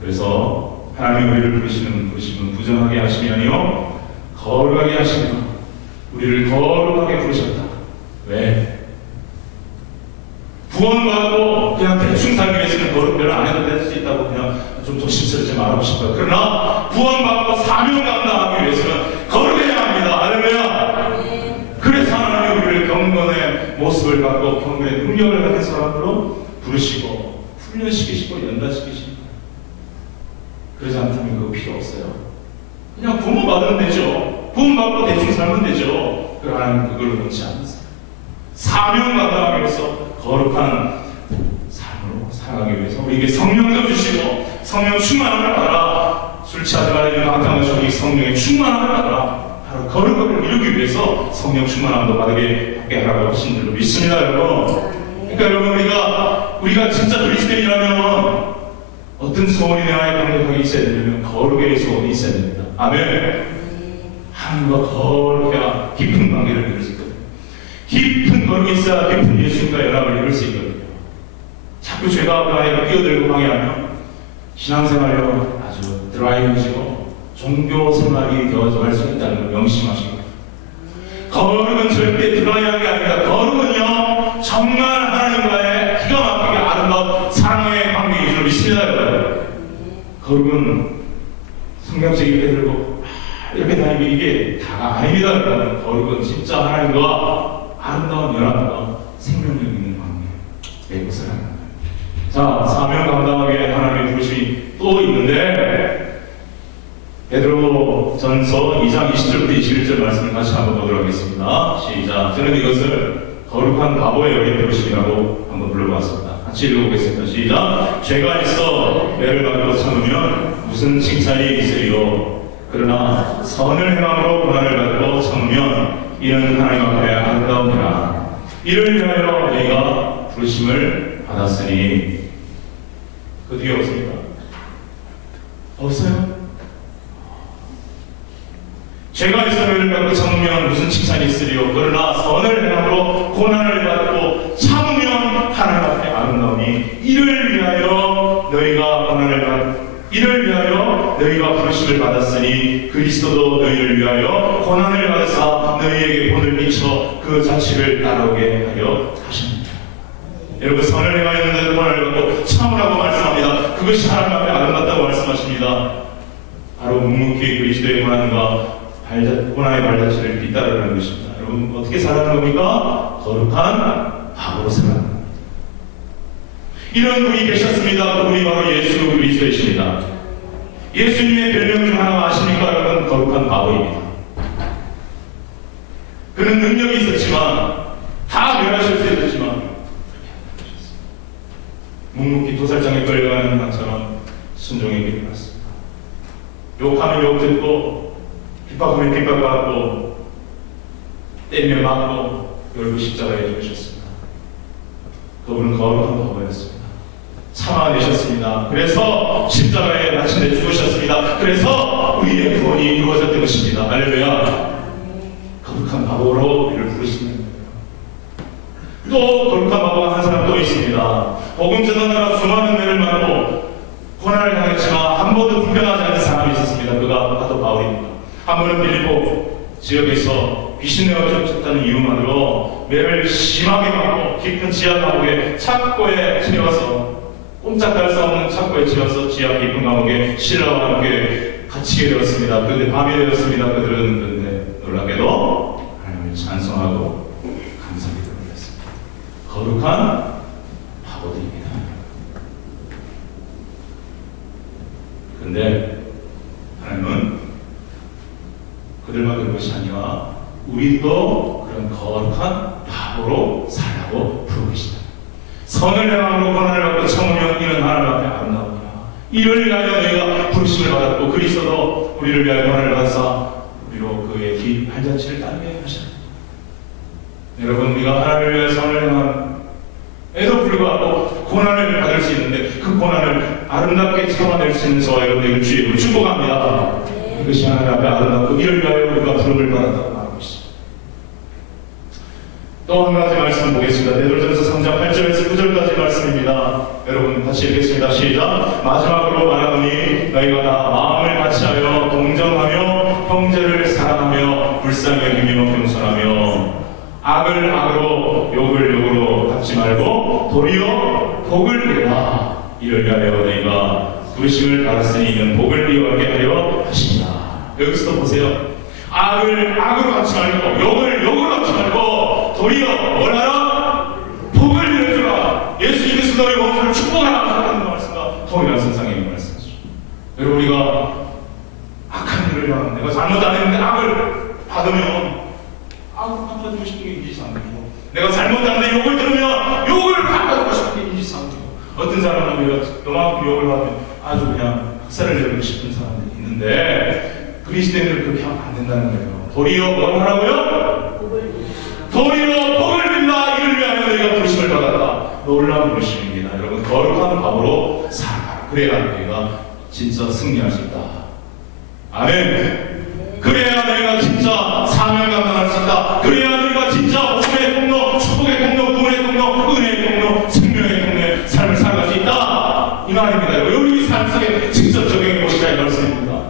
그래서 하나님이 우리를 부르시는 부정하게 하심이 아니요 거룩하게 하십니다. 우리를 거룩하게 부르셨다. 왜? 구원받고 그냥 대충 살기 위해서는 거룩 별로 안 해도 될 수 있다고 그냥 좀 조심스럽게 말하고 싶어요. 그러나 구원받고 사명 감당하기 위해서는 거룩해야 합니다. 할렐루야. 그래서 하나님이 우리를 경건의 모습을 갖고 경건의 능력을 가진 사람으로 부르시고 훈련시키시고 연단시키시고, 그러지 않다면 그거 필요 없어요. 그냥 구원 받으면 되죠. 구원 받고 대충 살면 되죠. 그러나 하나님 그걸 원치 않으세요. 사명 감당하기 위해서 거룩한 삶으로 살아가기 위해서 우리에게 성령도 주시고 성령 충만함을 받아라. 술 취하지 말라는 강당을 주니 성령의 충만함을 받아라. 바로 거룩을 이루기 위해서 성령 충만함도 받게 하라고 하신 줄로 믿습니다, 여러분. 그러니까 여러분, 우리가 진짜 그리스도인이라면 어떤 소원이 내 안에 강력하게 있어야 되냐면 거룩의 소원이 있어야 됩니다. 아멘. 하나님과 거룩해야 깊은 관계를 이룰 수 있거든요. 깊은 거룩이 있어야 깊은 예수님과 연합을 이룰 수 있거든요. 자꾸 죄가 나에게 끼어들고 방해하면 신앙생활로 아주 드라이해지고 종교 생활이 되어져 수 있다는 걸 명심하시고, 거룩은 절대 드라이한 게 아닙니다. 거룩은요 정말 하나님과의 기가 막히게 아름다운 사랑의 관계인 줄 믿습니다, 여러분. 거룩은 성경책이 들고 이렇게 다니면 이게 다가 아닙니다, 여러분. 거룩은 진짜 하나님과 아름다운 연합과 생명력 있는 관계, 내 것을 하는 거예요. 자, 사명 감당하게 하나님의 부르심이 또 있는데, 베드로 전서 2장 20절부터 21절 말씀을 다시 한번 보도록 하겠습니다. 시작. 저는 이것을 거룩한 바보의 여긴 부르심이라고 한번 불러보았습니다. 같이 읽어보겠습니다. 시작. 죄가 있어 매를 받고 참으면 무슨 칭찬이 있으리요. 그러나 선을 행함으로 고난을 받고 참으면 이는 하나님 앞에 아름다움이라. 이를 위하여 너희가 부르심을 받았으니. 그 뒤에 없습니까? 없어요? 죄가 있어 매를 받고 참으면 무슨 칭찬이 있으리요. 그러나 선을 행함으로 고난을 받고 참으면 하나님 앞에 아름다우니 이를 위하여 너희가 부르심을 받았으니 그리스도도 너희를 위하여 고난을 받으사 너희에게 본을 비춰 그 자취를 따라오게 하려 하십니다. 여러분, 선을 행하였는데 고난을 받고 참으라고 말씀합니다. 그것이 하나님 앞에 아름답다고 말씀하십니다. 바로 묵묵히 그리스도의 고난과 고난의 발자취를 뒤따르는 것입니다. 여러분 어떻게 살아가는 겁니까? 거룩한 바보로 살아가는 겁니다. 이런 분이 계셨습니다. 그분이 바로 예수 그리스도이십니다. 예수님의 별명 중 하나 아십니까? 여러분 거룩한 바보입니다. 그는 능력이 있었지만 다 멸하실 수 있었지만 묵묵히 도살장에 끌려가는 것처럼 순종의 길을 갔습니다. 욕하면 욕 듣고 핍박하면 핍박받고 때리면 맞고 결국 십자가에 죽으셨습니다. 그분은 거룩한 바보였습니다. 참아내셨습니다. 그래서 십자가에 마침내 죽으셨습니다. 그래서 우리의 구원이 이루어졌던 것입니다. 할렐루야. 거룩한 바보로 우리를 부르시는 거예요. 또 거룩한 바보가 한 사람 또 있습니다. 복음 전하느라 수많은 매를 맞고 고난을 당했지만 한 번도 불평하지 않은 사람이 있었습니다. 그가 바로 바울입니다. 한 번은 빌립보 지역에서 귀신을 쫓았다는 이유만으로 매를 심하게 맞고 깊은 지하 감옥에 착고에 치려서 꼼짝할 수 없는 착고에 치려서 지하 깊은 감옥에 신라와 함께 갇히게 되었습니다. 그런데 밤이 되었습니다. 그들은 그런데 놀랍게도 하나님을 찬송하고 감사하게 되었습니다. 거룩한 바보들입니다. 그런데 하나님은 그들만 그런 것이 아니라 우리도 그런 거룩한 바보로 살라고 부르고 계십니다. 선을 행함으로 고난을 받고 참으면 이는 하나님 앞에 아름다우니라. 이를 위하여 너희가 부르심을 받았고 그리스도도 우리를 위하여 고난을 받사 우리로 그의 길 발자취를 따르게 하셨습니다. 여러분 우리가 하나님을 위하여 선을 행함에도 불구하고 고난을 받을 수 있는데 그 고난을 아름답게 참아낼 수 있는 저와 여러분에게 주의 이름으로 축복합니다. 그것이 하나님 앞에 아름답고 이를 위하여 우리가 부름을 받았다고 말하고 있습니다. 또 한 가지 말씀 보겠습니다. 베드로전서 3장 8절에서 9절까지 말씀입니다. 여러분 같이 읽겠습니다. 시작. 마지막으로 말하노니 너희가 다 마음을 같이하여 동정하며 형제를 사랑하며 불쌍히 여기며 겸손하며 악을 악으로 욕을 욕으로 갚지 말고 도리어 복을 내라. 이를 위하여 너희가 부르심을 받았으니 이는 복을 이어가게 하려 하십니다. 여기서도 보세요. 악을 악으로 갚지 말고 욕을 욕으로 갚지 말고 도리어 뭘 하라? 복을 이어주라. 예수 그리스도 너의 원수를 축복하라 하는 말씀과 동일한 선상의 말씀이죠. 여러분 우리가 악한 일을 하면 내가 잘못 안 했는데 악을 받으면 악을 받아주고 싶은 게 인지상정이고 내가 잘못했는데 욕을 들으면 욕을 받아주고 싶은 게 인지상정이고 어떤 사람은 내가 요만큼 욕을 받으면 아주 그냥 학살을 내리고 싶은 사람들이 있는데 그리스도인들은 그렇게 하면 안 된다는 거예요. 도리어 뭘 하라고요? 도리어 복을 빈다. 이를 위하여 너희가 부르심을 받았다. 놀라운 부르심입니다. 여러분 거룩한 바보로 살아가라. 그래야 너희가 진짜 승리할 수 있다. 아멘. 그래야 너희가 진짜 사명을 감당할 수 있다. 그래야 너희가 진짜 복음의 통로, 축복의 통로, 구원의 통로, 은혜의 통로, 생명의 통로의 삶을 살아갈 수 있다. 이 말입니다. 우리 삶 속에 직접 적용해 보시라 이 말씀입니다.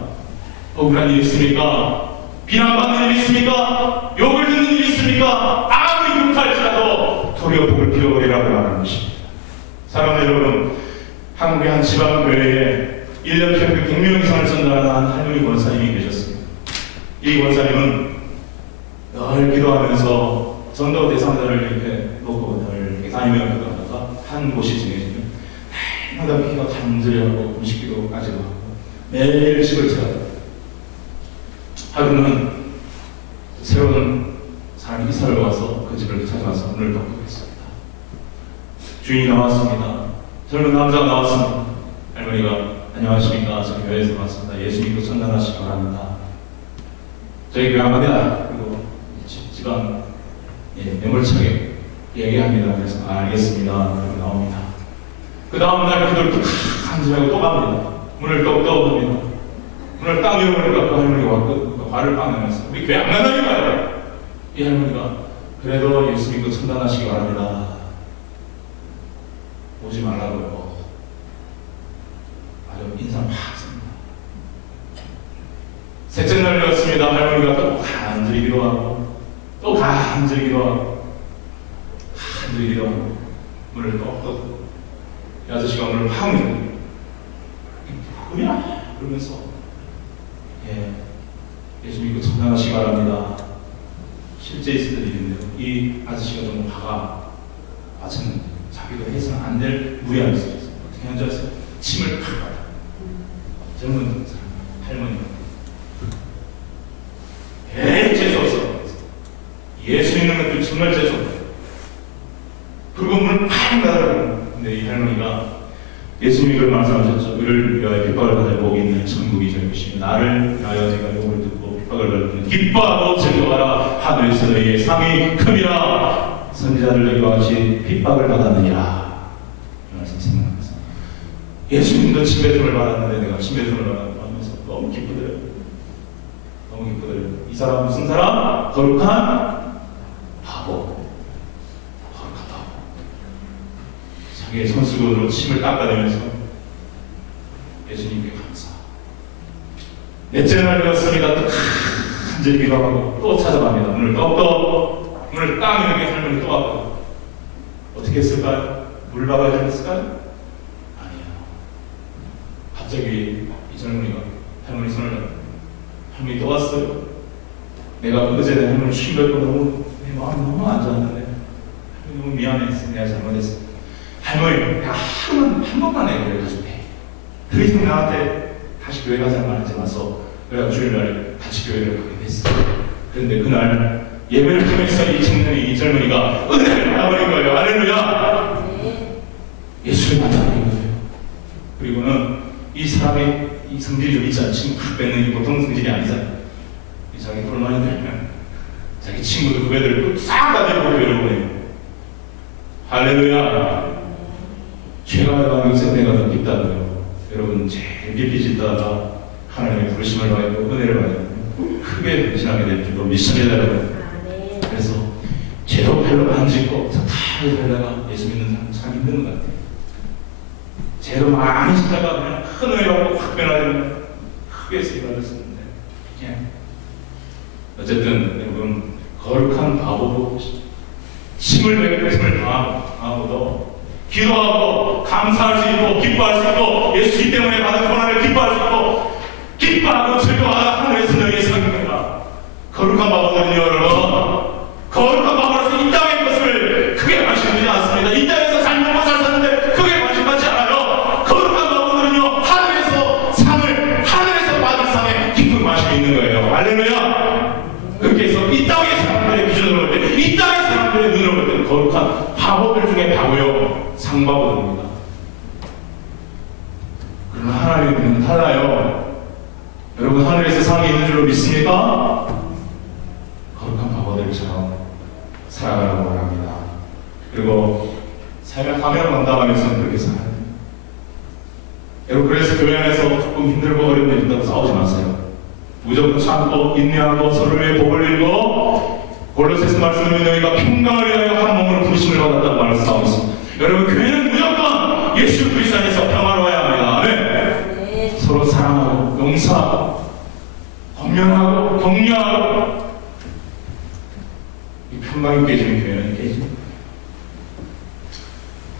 억울한 일이 있습니까? 비난받는 일이 있습니까? 욕을 듣는 일이 있습니까? 아무리 육할지라도 도리어 복을 빌어버리라고 말하는 것입니다. 사랑하는 여러분, 한국의 한 지방교회에 1년 평균 100명 이상을 전달하는 한 할머니 권사님이 계셨습니다. 이 권사님은 늘 기도하면서 전도 대상자를 이렇게 놓고 늘 이렇게 다니며 기도하다가 한 곳이 정해지면 날마다 피가 간절히하고 음식기도까지도 하고 매일 집을 찾아요. 하루는 새로운 사람이 이사를 와서 그 집을 찾아와서 문을 닫고 있습니다. 주인이 나왔습니다. 젊은 남자가 나왔습니다. 할머니가 안녕하십니까? 저희 교회에서 왔습니다. 예수 믿고 전달하시기 바랍니다. 저희 교회 한마디야. 그리고 집안 매몰차게 얘기합니다. 그래서 알겠습니다. 그리고 나옵니다. 그 다음날 기도를 또 간절하고 또 갑니다. 문을 또 봅니다. 문을 딱 열어보니까 그 할머니가 왔고 발을 빵 내면서 우리 교회 안 간다니까요. 이 할머니가 그래도 예수 믿고 천단하시기 바랍니다. 오지 말라고요. 아주 인상 팍 씁니다. 셋째 날이었습니다. 할머니가 또 간절히 기도하고 또 간절히 기도하고 간절히 기도하고 문을 또 이 아저씨가 오늘 확 뭐냐? 그러면서 예수 믿고 전환하시기 바랍니다. 실제 있었던 일인데요. 이 아저씨가 좀 화가 마찬가지 자기도 해서는 안 될 무리함이 있었어요. 어떻게 한 줄 아세요? 침을 팍 받아. 젊은 사람, 할머니. 재수없어. 예수 믿는 것들 정말 재수없어. 그리고 문을 팍 닫아요. 근데 이 할머니가 예수님을 말씀하셨죠. 그를 위하여 핍박을 받을 복이 있는 천국이 될 것이며 나를 위하여 제가 욕을 듣고 핍박을 받으면 기뻐하고 즐거워하라. 하늘에서 너희의 상이 큼이라. 선지자들 너희와 같이 핍박을 받았느니라. 이 말씀 생각합니다. 예수님도 침뱉음을 받았는데 내가 침뱉음을 받으면서 너무 기쁘더래요. 너무 기쁘더래요. 이 사람 무슨 사람? 거룩한 바보. 자기의 손수건으로 침을 닦아내면서 예수님께 감사. 넷째 날 되었습니다. 또 간절히 기도하고 또 찾아갑니다. 문을 문을 딱 이렇게 할머니 또 왔거든요. 어떻게 했을까요? 물 박아야 했을까요? 아니야. 갑자기 이 젊은이가 할머니 손을 잡고 할머니 또 왔어요. 내가 어제 할머니 쉰 너무 내 마음이 너무 안 좋았는데 너무 미안했어. 내가 잘못했어. 할머니, 내가 한 번만 그래 가지고 그 이상 나한테 다시 교회 가자는 말 하지 마서 내가 주일날 다시 교회를 가게 됐어. 그런데 그날 예배를 통해서 이 청년이, 이 젊은이가 은혜를 받아버린 거예요. 할렐루야! 예수를 만나버린 거예요. 그리고는 이 사람의 이 성질이 좀 있잖아요. 친구 팍 뺏는 게 보통 성질이 아니잖아요. 이 자기 불만이 들면 자기 친구들, 후배들 싹 다 데리고 교회를 보내요. 할렐루야! 죄가 많은 것에 내가 더 깊다고요. 여러분 제일 깊이 짓다가 하나님의 부르심을 받고 은혜를 받고 크게 변신하게 될 줄로 믿습니다, 여러분. 그래서 죄도 별로 안 짓고 다 살다가 예수 믿는 사람 참 힘든 것 같아요. 죄도 많이 짓다가 그냥 큰 은혜 받고 확 변화되면 크게 쓰임받을 수 있는데 어쨌든 여러분 거룩한 바보로 침을 뱉음을 당하고도 기도하고 감사할 수 있고 기뻐할 수 있고 예수님 때문에 받은 고난을 기뻐할 수 있고 기뻐하고 즐거워하라. 하늘에서 너희의 상입니다. 거룩한 바보들은요, 여러분, 거룩한 바보로서 이 땅의 것을 크게 관심하지 않습니다. 이 땅에서 잘 먹고 살았는데 크게 관심받지 않아요. 거룩한 바보들은요, 하늘에서 받은 상에 깊은 관심이 있는 거예요. 할렐루야. 그렇게 해서 이 땅의 사람들의 기준으로 볼 때, 이 땅의 사람들의 눈으로 볼 때 거룩한 바보들 중에 바보요, 상바보들입니다. 그러나 하나님의 눈은 달라요. 여러분 하늘에서 상이 있는 줄로 믿습니까? 거룩한 바보들처럼 살아가라고 말합니다. 그리고 삶의 화면을 감당하면서 그렇게 살아요. 여러분 그래서 교회 안에서 조금 힘들고 어려운 일 있다고 싸우지 마세요. 무조건 참고 인내하고 서로를 위해 복을 빌고 골로새서 말씀은 너희가 평강을 위하여 한 몸으로 부르심을 받았다고 말해서 싸우고 있습니다. 여러분 교회는 무조건 예수 그리스도 안에서 평화로워야 합니다. 네? 서로 사랑하고 용서하고 권면하고 격려하고 이 평강이 깨지는 교회는 깨집니다.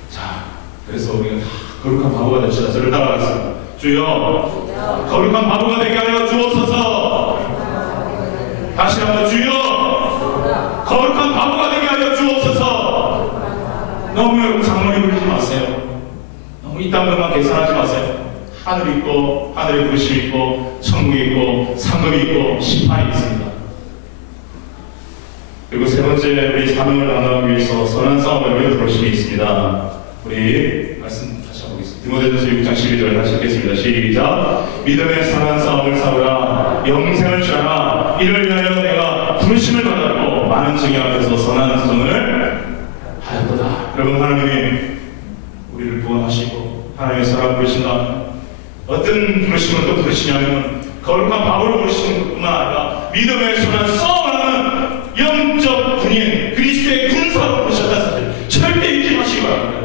자, 그래서 우리가 다 거룩한 바보가 됩시다. 저를 따라가겠습니다. 주여 거룩한 바보가 되게 하여 주옵소서. 다시 한번 주여 거룩한 바보가 되게 하여 주옵소서. 너무 여러분 장로님 부르지 마세요. 너무 이딴 것만 계산하지 마세요. 하늘이 있고 하늘의 부르심이 있고 천국이 있고 상급이 있고 심판이 있습니다. 그리고 세 번째 우리 사명을 나누기 위해서 선한 싸움을 부르심이 있습니다. 우리 말씀 다시 한번 보겠습니다. 디모데전서 6장 12절 다시 읽겠습니다. 시작. 믿음의 선한 싸움을 싸우라. 영생을 취하라. 이를 위하여 내가 부르심을 받았고 많은 증인 앞에서 선한 선을 하였도다. 여러분 하나님이 우리를 구원하시고 하나님의 사랑 부르신다. 어떤 부르심을 또 부르시냐면 거룩한 바보로 부르시는 것뿐만 아니라 믿음의 선한 싸움을 하는 영적 군인 그리스도의 군사로 부르셨다 사실 절대 잊지 마시기 바랍니다.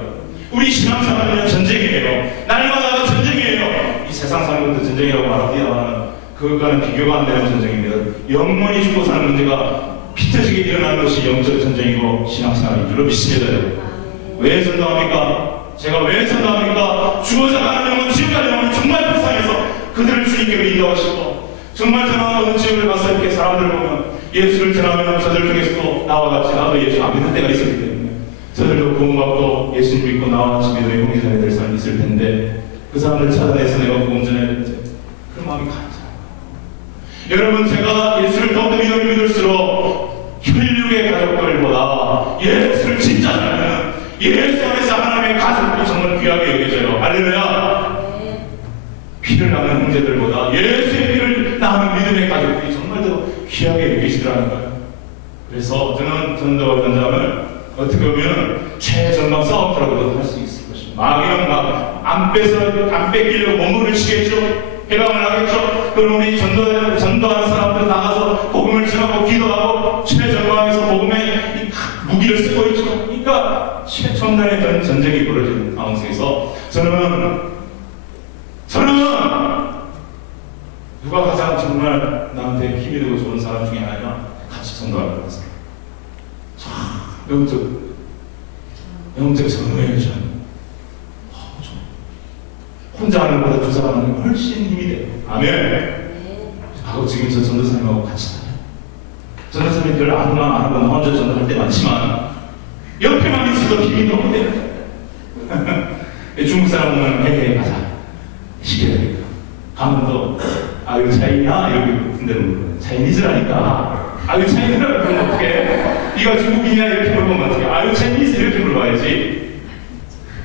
우리 신앙생활은 전쟁이에요. 날마다 전쟁이에요. 이 세상 사는 것도 전쟁이라고 말합니다만 그것과는 비교가 안 되는 전쟁입니다. 영원히 죽고 사는 문제가 피터지게 일어나는 것이 영적 전쟁이고 신앙생활인 줄로 믿습니다. 왜 선동합니까? 제가 왜 선동합니까? 죽어서 가는 영혼, 지옥 가는 영혼이 정말 불쌍해서 그들을 주님께로 인도하시고, 정말 저는 어느 지역을 가서 이렇게 사람들 보면 예수를 전하면 저들 중에서도 나와 같이 나도 예수 안 믿는 때가 있었기 때문에 저들도 구원받고 예수 믿고 나와 같이 믿음의 용기자가 될 사람이 있을 텐데, 그 사람들 찾아내서 내가 복음 전해야 될 때 그 마음이 감사해요. 여러분, 제가 예수를 더욱더 믿을수록 혈육의 가족들보다 예수를 진짜 잘하는 예수 안에서 하나님의 가족들이 정말 귀하게 여겨져요. 할렐루야. 피를 나는 형제들보다 예수의 피를 나는 믿음의 가족들이 정말 더 귀하게 여기시더라는 거예요. 그래서 저는 전도와 전장을 어떻게 보면 최전방 싸움터라고도 할 수 있을 것입니다. 마귀는 막 안 뺏기려고 몸을 치겠죠. 해방을 하겠죠. 그럼 우리 전도하는 사람들 나가서 복음을 전하고 기도하고 최전방에서 복음의 무기를 쓰고 있죠. 그러니까 최첨단의 전쟁이 벌어지는 가운데서 저는 누가 가장 정말 나한테 힘이 되고 좋은 사람 중에 하나냐, 같이 전도할 것 같습니다. 영적 전도예요. 저는 혼자 하는 것보다 두 사람 하는 게 훨씬 힘이 돼요. 아멘. 하고 지금 저 전도사님하고 같이 다녀요. 전도사님 별 아무나 안 하고 나 혼자 전도할 때 많지만 옆에만 있어도 힘이 너무 돼요. 중국 사람 보면 헤헤 가자 시켜야 되니까 가면도 이거 차이냐? 이렇게 군대로 물어요. 차이니즈라니까. 이거 차이니즈라고 그러면 어떡해? 이거 중국이냐? 이렇게 물어보면 어떡해? 이거 차이니즈 이렇게 물어봐야지.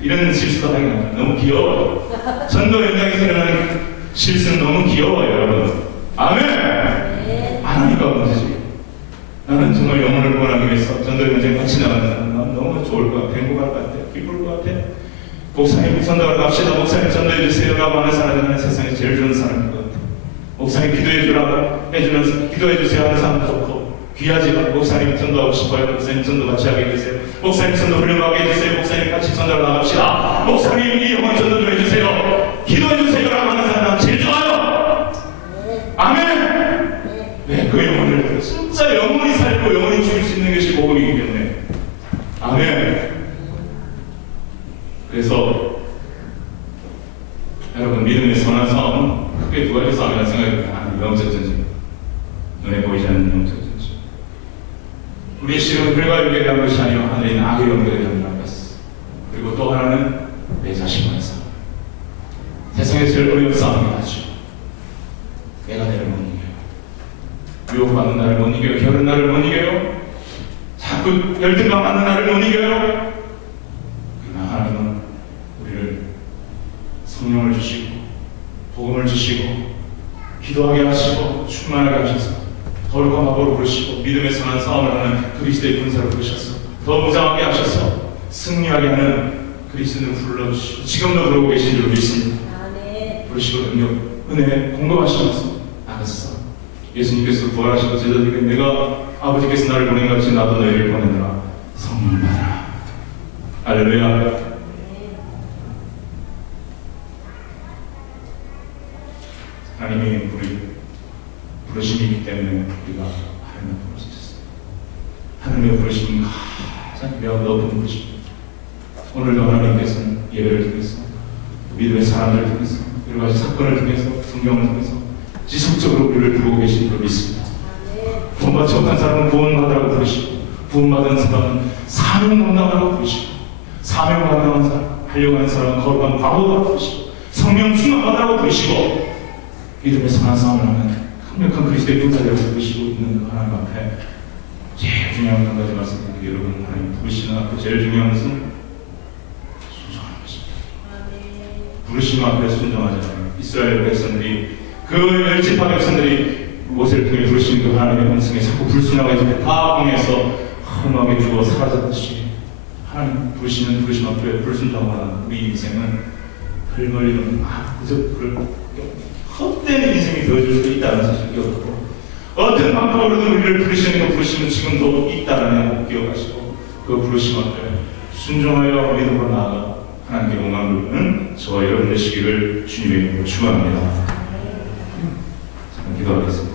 이런 실수도 하긴 합니다. 너무 귀여워요. 전도 현장에서 일어나는 실수는 너무 귀여워요, 여러분. 아멘! 안 하니까 문제지. 나는 정말 영혼을 구원하기 위해서 전도 현장에 같이 나가는 사람, 난 너무 좋을 것 같아. 행복할 것 같아. 기쁠 것 같아. 목사님 전도를 갑시다. 목사님 전도해주세요 라고 하는 사람이 나는 세상에 제일 좋은 사람인 것 같아. 목사님 기도해주라고 해주면서 기도해주세요 하는 사람도 좋고, 귀하지만 목사님 전도하고 싶어요. 목사님 전도 같이 하게 해주세요. 목사님 전도 훌륭하게 해주세요. 목사님 같이 전도를 나갑시다. 목사님 이 영혼 전도 좀 해주세요. 기도해주세요 라고 하는 사람 제일 좋아요. 아멘. 네, 그 영혼을 진짜 영혼이 살고 영혼이 죽일 수 있는 것이 복음이기 때문에. 아멘. 그래서 여러분, 믿음의 선한 싸움은 크게 두 가지 싸움이라는 생각이 듭니다. 영적 전쟁, 눈에 보이지 않는 영적 전쟁. 우리의 실은 불과 육에 대한 것이 아니라 하늘에 있는 악의 영들에 대한 것이다. 그리고 또 하나는 내 자신과의 싸움. 세상에 제일 어려운 싸움이 하죠. 내가 나를 못 이겨요. 유혹받는 나를 못 이겨요. 게으른 나를 못 이겨요. 자꾸 열등감 받는 나를 못 이겨요. 그러나 하나님은 우리를 성령을 주시고 복음을 주시고 기도하게 하시고 충만하게 하셔서 거룩한 마법으로 부르시고 믿음의 선한 싸움을 하는 그리스도의 군사로 부르셔서 더 무장하게 하셔서 승리하게 하는 그리스도를 불러주시고 지금도 그러고 계신 줄 믿습니다. 부르시고 능력, 은혜 공급하시면서 나가서 예수님께서 부활하시고 제자들에게 내가 아버지께서 나를 보낸 것 같이 나도 너희를 보내느라 성령을 받으라. 할렐루야. 하나님이 우리 부르심이 있기 때문에 우리가 하나님을 부를 수 있었어요. 하나님의 부르심은 가장 귀하고 높은 부르심입니다. 오늘도 하나님께서는 예배를 통해서 믿음의 사람들을 통해서 여러 가지 사건을 통해서 성경을 통해서 지속적으로 우리를 부르고 계신 줄 믿습니다. 구원받지 못한 사람은 구원받으라고 부르시고 구원받은 사람은 사명 감당하라고 부르시고 사명 감당한 사람, 하려고 하는 사람은 거룩한 과거가 부르시고 성령 충만하라고 부르시고 믿음의 선한 싸움을 하는 강력한 그리스도의 군사들을 부르시고 있는 하나님 앞에 제일 중요한 한 가지 말씀드리는데, 여러분, 하나님 부르시는 앞에 제일 중요한 것은 순종하는 것입니다. 부르시는 앞에 순종하지 않으면 이스라엘 백성들이 그 열지파 백성들이 모세를 통해 부르시는 그 하나님의 음성에 자꾸 불순종하기 때문에 다 방에서 험하게 죽어 사라졌듯이 하나님 부르시는 부르심 앞에 불순종하는 우리 인생은 흘물리는 그저 헛된 인생이 되어줄 수도 있다는 사실을 기억하고, 어떤 방법으로든 우리를 부르시는 그 부르심은 지금도 있다는 걸 기억하시고 그 부르심 앞에 순종하여 믿음으로 나아가 하나님께 영광을 누리는 저와 여러분 되시기를 주님의 이름으로 축원합니다. 기도하겠습니다.